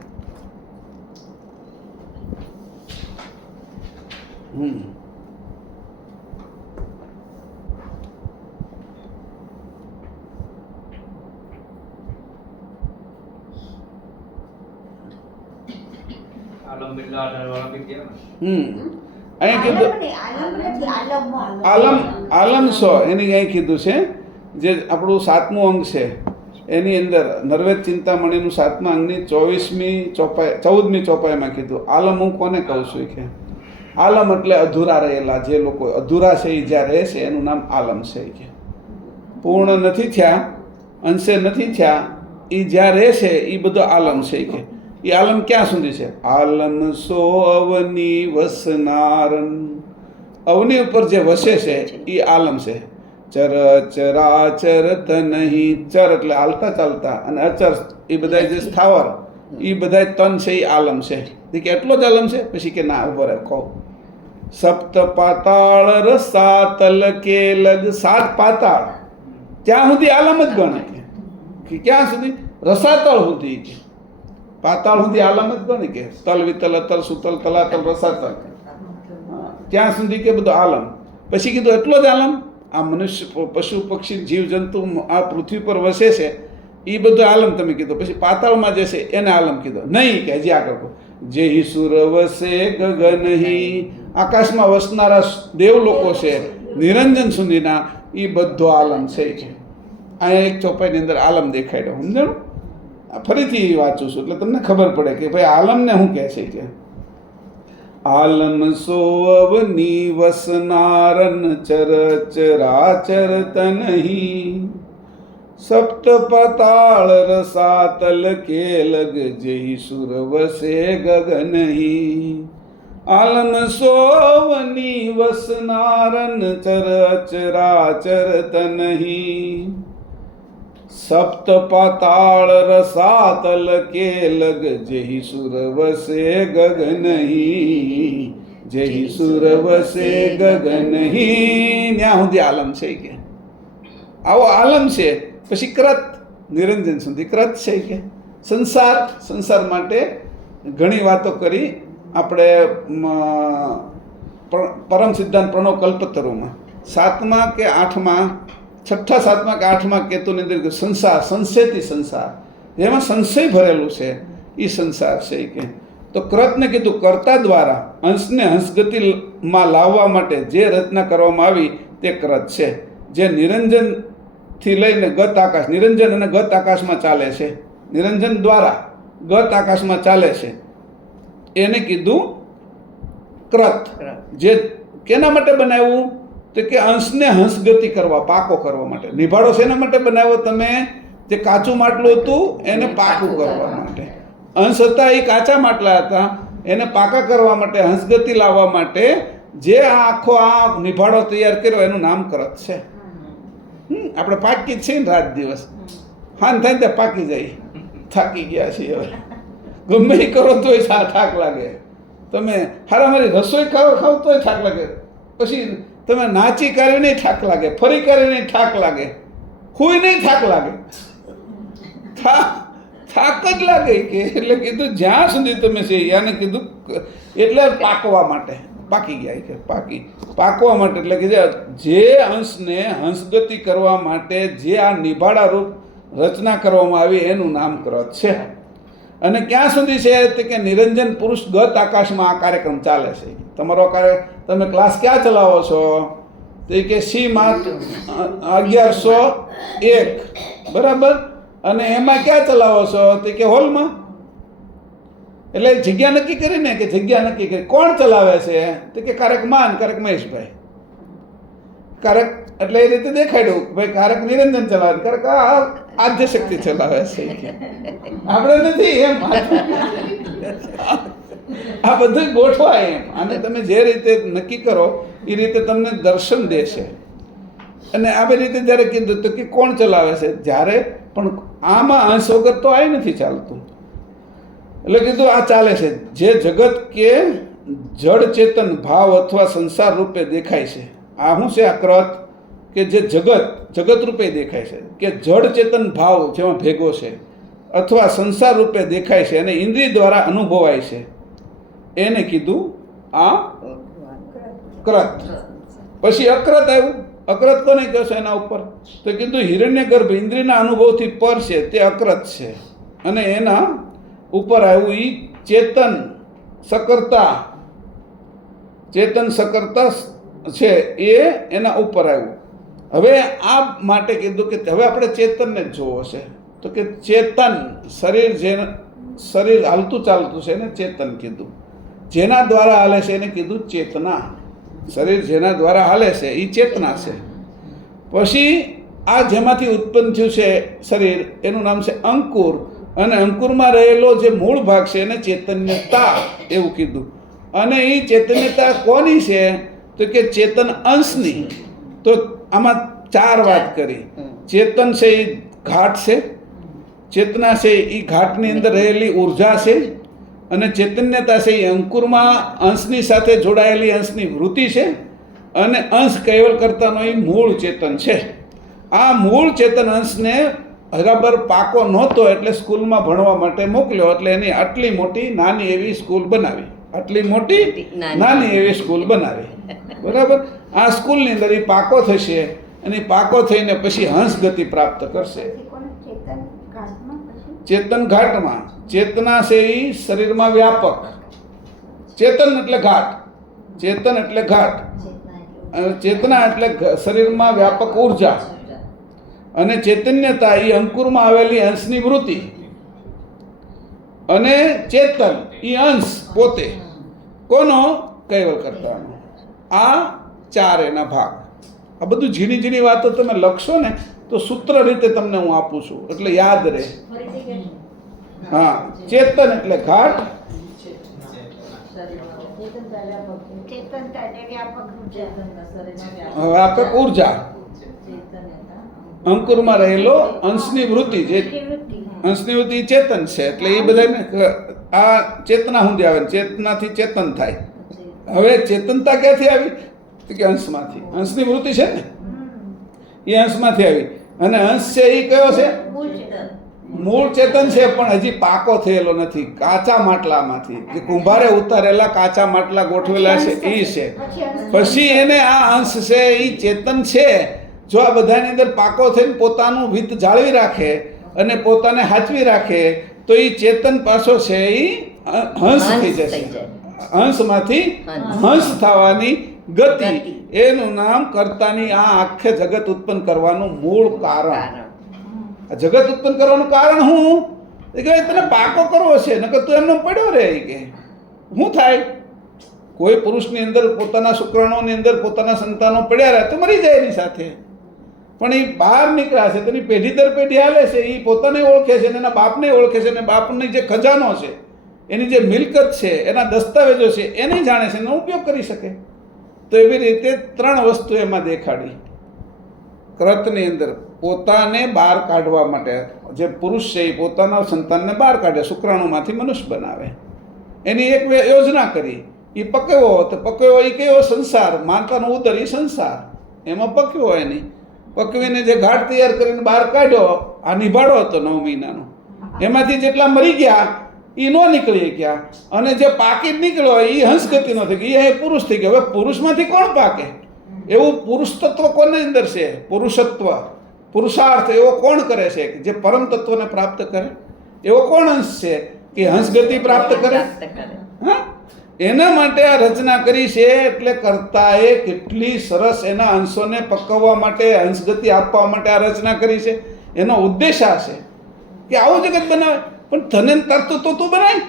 આલમ એટલે 18 વાળા બી કહેવાય. અહીં કીધું આલમ નહીં, આલમ નથી, આલમમાં. આલમ, આલમ સો એની અહીં કીધું છે, જે આપણું 7મું અંગ છે એની અંદર નર્વેદ ચિંતામણીનું 7મા અંગની 24મી ચોપાઈ 14મી ચોપાઈમાં કીધું આલમ હું કોને કહું છું કે આલમ એટલે અધૂરા રહેલા, જે લોકો અધૂરા છે એ જ્યાં રહે છે એનું નામ આલમ છે કે પૂર્ણ નથી થયા, અંશે નથી થયા, એ જ્યાં રહે છે એ બધો આલમ છે કે એ આલમ ક્યાં સુધી છે? આલમ સો અવની વસનારન, અવની ઉપર જે વસે છે એ આલમ છે. ચર ચરાચર તનહી, ચર એટલે હાલતા ચાલતા, અને અચર એ બધા જે સ્થાવર એ બધા તન છે એ આલમ છે. એ કે એટલો જ આલમ છે? પછી કે ના, ઉભો રહે કહો. સપ્ત પાતાળ રસાતલ કે લગ, 7 પાતાળ ત્યાં સુધી આલમ જ ગણે કે ક્યાં સુધી? રસાતળ સુધી કે પાતાળ સુધી આલમ જ ગણે કે તલ વિતલ અતલ સુતલ તલાતલ રસાતલ, ત્યાં સુધી કે બધું આલમ. પછી કીધું એટલો જ આલમ? આ મનુષ્ય પશુ પક્ષી જીવ જંતુ આ પૃથ્વી પર વસે છે એ બધું આલમ તમે કીધું. પછી પાતાળમાં જે છે એને આલમ કીધું નહીં, કે હજી આગળ કહો. જે ઈસુર વસે ગગનહી, આકાશમાં વસનારા દેવ લોકો છે નિરંજન સુધીના, એ બધો આલમ છે કે અહીંયા એક ચોપાઈની અંદર આલમ દેખાડ્યો. સમજાણું? ફરીથી વાંચું છું એટલે તમને ખબર પડે કે ભાઈ આલમને શું કહે છે કે આલમ સો અવની વસનારન ચર ચરાચર તનહી, સપ્ત પાતાળ રસાતલ કે લગ, જેહી સુર વસે ગગનહી. આલમ સો અવની વસનારન ચર ચરાચર તનહી, સપ્ત પાતાળ રસાતલ કે લગ, જેહી સુર વસે ગગનહી, જેહી સુર વસે ગગનહી. ત્યાં સુધી આલમ છે કે આવો આલમ છે. પછી ક્રત, નિરંજન સુધી ક્રત છે કે સંસાર, સંસાર માટે ઘણી વાતો કરી આપણે પરમ સિદ્ધાંત પ્રણવ કલ્પતરુમાં 7મા કે 8મા, 6ઠા 7મા કે 8મા કેતુની અંદર સંસાર, સંશયથી સંસાર, જેમાં સંશય ભરેલું છે એ સંસાર છે કે. તો કૃતને કીધું કર્તા દ્વારા અંશને હંસગતિમાં લાવવા માટે જે રચના કરવામાં આવી તે કૃત છે, જે નિરંજનથી લઈને ગત આકાશ, નિરંજન અને ગત આકાશમાં ચાલે છે, નિરંજન દ્વારા ગત આકાશમાં ચાલે છે એને કીધું કૃત. જે કેના માટે બનાવ્યું? તો કે અંશને હંસગતિ કરવા, પાકો કરવા માટે. નિભાડો શેના માટે બનાવ્યો તમે? જે કાચું માટલું હતું એને પાકું કરવા માટે. અંશ હતા એ કાચા માટલા હતા, એને પાકા કરવા માટે, હંસગતિ લાવવા માટે જે આ આખો આ નિભાડો તૈયાર કર્યો એનું નામ કૃત છે. આપણે પાકી જ છે ને રાત દિવસ, હાન થાય ત્યાં પાકી જાય, થાકી ગયા છીએ હવે, ગમે એ કરો તોય થાક લાગે. તમે હારામારી રસોઈ ખાવ તોય થાક લાગે, પછી તમે નાચી કરે નહીં થાક લાગે, ફરી કરે નહીં થાક લાગે, હુઈ નહીં થાક લાગે, થાક જ લાગે કે. એટલે કીધું જ્યાં સુધી તમે છે યાને કીધું એટલે પાકવા માટે, પાકી ગયા કે પાકવા માટે. એટલે કે જે અંશને હંસગતિ કરવા માટે જે આ નિભાડા રૂપ રચના કરવામાં આવી એનું નામ કૃત છે. અને ક્યાં સુધી છે? તે કે નિરંજન પુરુષ ગત આકાશમાં આ કાર્યક્રમ ચાલે છે. તમારો તમે ક્લાસ ક્યાં ચલાવો છો? તો કે સીમાં 1101, બરાબર. અને એમાં ક્યાં ચલાવો છો? તો કે હોલમાં. એટલે જગ્યા નક્કી કરીને કે જગ્યા નક્કી કરી કોણ ચલાવે છે? તો કે કારક માન, કારક મહેશભાઈ. કારક એટલે એ રીતે દેખાડ્યું ભાઈ કારક નિરંજન ચલાવે, કારક આદ્ય શક્તિ ચલાવે છે. આપણે નથી એમ, આ બધું ગોઠવાય એમ. અને તમે જે રીતે નક્કી કરો એ રીતે તમને દર્શન દેશે. અને આવી રીતે જ્યારે કીધું તો કે કોણ ચલાવે છે? જ્યારે પણ આમાં અંશ વગર તો આ નથી ચાલતું. એટલે કીધું આ ચાલે છે. જે જગત કે જડ ચેતન ભાવ અથવા સંસાર રૂપે દેખાય છે. આ શું છે? આ ક્રત કે જે જગત રૂપે દેખાય છે, કે જડ ચેતન ભાવ જેમાં ભેગો છે અથવા સંસાર રૂપે દેખાય છે અને ઇન્દ્રિય દ્વારા અનુભવાય છે, એને કીધું આ ક્રત. પછી અક્રત આવ્યું. અક્રત કોને કહે છે એના ઉપર? તો કીધું હિરણ્યગર્ભ ઇન્દ્રિયના અનુભવથી પર છે તે અક્રત છે. અને એના ઉપર આવ્યું ઈ ચેતન સકર્તા છે એ એના ઉપર આવ્યું. હવે આ માટે કીધું કે હવે આપણે ચેતનને જ જોવો છે. તો કે ચેતન શરીર હાલતું ચાલતું છે એને ચેતન કીધું. જેના દ્વારા હાલે છે એને કીધું ચેતના. શરીર જેના દ્વારા હાલે છે એ ચેતના છે. પછી આ જેમાંથી ઉત્પન્ન થયું છે શરીર એનું નામ છે અંકુર, અને અંકુરમાં રહેલો જે મૂળ ભાગ છે એને ચૈતન્યતા એવું કીધું. અને એ ચૈતન્યતા કોની છે? તો કે ચેતન અંશની. તો આમાં 4 વાત કરી. ચેતન છે એ ઘાટ છે, ચેતના છે એ ઘાટની અંદર રહેલી ઉર્જા છે, અને ચૈતન્યતા છે એ અંકુરમાં અંશની સાથે જોડાયેલી અંશની વૃત્તિ છે, અને અંશ કૈવલ કરતાનો એ મૂળ ચેતન છે. આ મૂળ ચેતન અંશને બરાબર પાકો નહોતો એટલે સ્કૂલમાં ભણવા માટે મોકલ્યો. એટલે એની આટલી મોટી નાની એવી સ્કૂલ બનાવી. આટલી મોટી નાની એવી સ્કૂલ બનાવી. બરાબર. આ સ્કૂલની અંદર એ પાકો થશે અને પાકો થઈને પછી હંસ ગતિ પ્રાપ્ત કરશે. ચેતન ઘાટમાં ચેતના છે એ શરીરમાં વ્યાપક. ચેતન એટલે ઘાટ, ચેતન એટલે ઘાટ, અને ચેતના એટલે શરીરમાં વ્યાપક ઉર્જા, અને ચૈતન્યતા એ અંકુરમાં આવેલી અંશની વૃત્તિ, અને ચેતન એ અંશ પોતે કોનો? કૈવલ કરતાનો. આ 4 એના ભાગ. આ બધું ઝીણી ઝીણી વાતો તમે લખશો ને તો સૂત્ર રીતે તમને હું આપું છું એટલે યાદ રહે. હા, ચેતન એટલે ઘાટ, વ્યાપક ઉર્જા, અંકુરમાં રહેલો અંશની વૃત્તિ, જે અંશની વૃત્તિ ચેતન છે. એટલે એ બધાને આ ચેતના સુધી આવે, ચેતનાથી ચેતન થાય. હવે ચેતનતા ક્યાંથી આવી? કે અંશમાંથી. અંશની વૃત્તિ છે ને એ અંશમાંથી આવી. અને અંશ છે એ કયો છે? મૂળ ચેતન છે, પણ હજી પાકો થયેલો નથી. કાચા માટલામાંથી જે કુંભારે ઉતારેલા કાચા માટલા ગોઠવેલા છે એ છે. પછી એને આ અંશ છે એ ચેતન છે. જો આ બધાની અંદર પાકો થઈને પોતાનું વિત જાળવી રાખે અને પોતાને હાચવી રાખે તો એ ચેતન પાછો છે એ હંસ થઈ જશે. હંસમાંથી હંસ થવાની ગતિ, એનું નામ કર્તાની આ આખે જગત ઉત્પન્ન કરવાનું મૂળ કારણ. જગત ઉત્પન્ન કરવાનું કારણ શું? કે તને પાકો કરવો છે, નકર તું એમનો પડ્યો રહે. કે શું થાય? કોઈ પુરુષની અંદર પોતાના શુક્રાણુની અંદર પોતાના સંતાનો પડ્યા રહે તો મરી જાય એની સાથે. પણ એ બહાર નીકળ્યા છે, તેની પેઢી દર પેઢી હાલે છે, એ પોતાને ઓળખે છે, એના બાપને ઓળખે છે, અને બાપની જે ખજાનો છે, એની જે મિલકત છે, એના દસ્તાવેજો છે, એને જાણે છે, એનો ઉપયોગ કરી શકે. તો એવી રીતે 3 વસ્તુ એમાં દેખાડી. ક્રતની અંદર પોતાને બહાર કાઢવા માટે જે પુરુષ છે એ પોતાના સંતાનને બહાર કાઢે, શુક્રાણુમાંથી મનુષ્ય બનાવે. એની એક યોજના કરી. એ પકવ્યો તો પકવ્યો એ કયો? સંસાર. માતાનો ઉદર એ સંસાર, એમાં પકવ્યો. એની પકવીને જે ઘાટ તૈયાર કરીને બહાર કાઢ્યો, આ નિભાડો હતો 9 મહિનાનો. એમાંથી જેટલા મરી ગયા એ ન નીકળી ગયા, અને જે પાકી નીકળ્યો એ હંસગતિ ન થઈ ગઈ, એ પુરુષ થઈ ગયો. હવે પુરુષમાંથી કોણ પાકે? એવું પુરુષ તત્વ કોની અંદર છે? પુરુષત્વ, પુરુષાર્થ એવો કોણ કરે છે? જે પરમ તત્વને પ્રાપ્ત કરે. એવો કોણ અંશ છે કે હંસગતિ પ્રાપ્ત કરે? હા, એના માટે આ રચના કરી છે. એટલે કર્તાએ કેટલી સરસ એના અંશોને પકવવા માટે, હંસગતિ આપવા માટે આ રચના કરી છે. એનો ઉદ્દેશ આ છે કે આવું જગત બનાવે. પણ તને તરતું તો તું બનાય.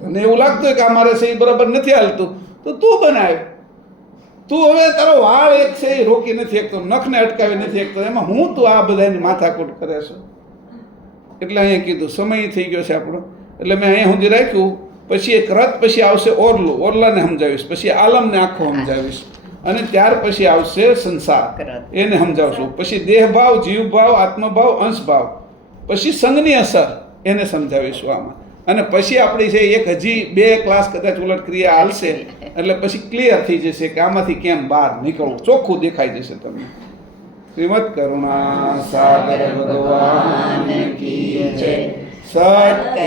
તને એવું લાગતું હોય કે અમારે છે એ બરાબર નથી હાલતું તો તું બનાવે. તું હવે તારો વાળ એક છે એ રોકી નથી શકતો, નખને અટકાવી નથી શકતો, એમાં હું તું આ બધાની માથાકૂટ કરે છે. એટલે અહીંયા કીધું સમય થઈ ગયો છે આપણો, એટલે મેં અહીંયા સુધી રાખ્યું. પછી એક રથ, પછી આવશે ઓરલું, ઓરલાને સમજાવીશ, પછી આલમને આખો સમજાવીશ, અને ત્યાર પછી આવશે સંસાર, એને સમજાવશું. પછી દેહભાવ, જીવભાવ, આત્મભાવ, અંશભાવ, પછી સંઘની અસર એને સમજાવીશું આમાં. અને પછી આપણી છે એક હજી 2 ક્લાસ કદાચ ઉલટ ક્રિયા હાલશે એટલે પછી ક્લિયર થઈ જશે કે આમાંથી કેમ બહાર નીકળવું, ચોખ્ખું દેખાઈ જશે તમને. શ્રીમદ કરુણા સાગર ભગવાન કી જય. સત્ય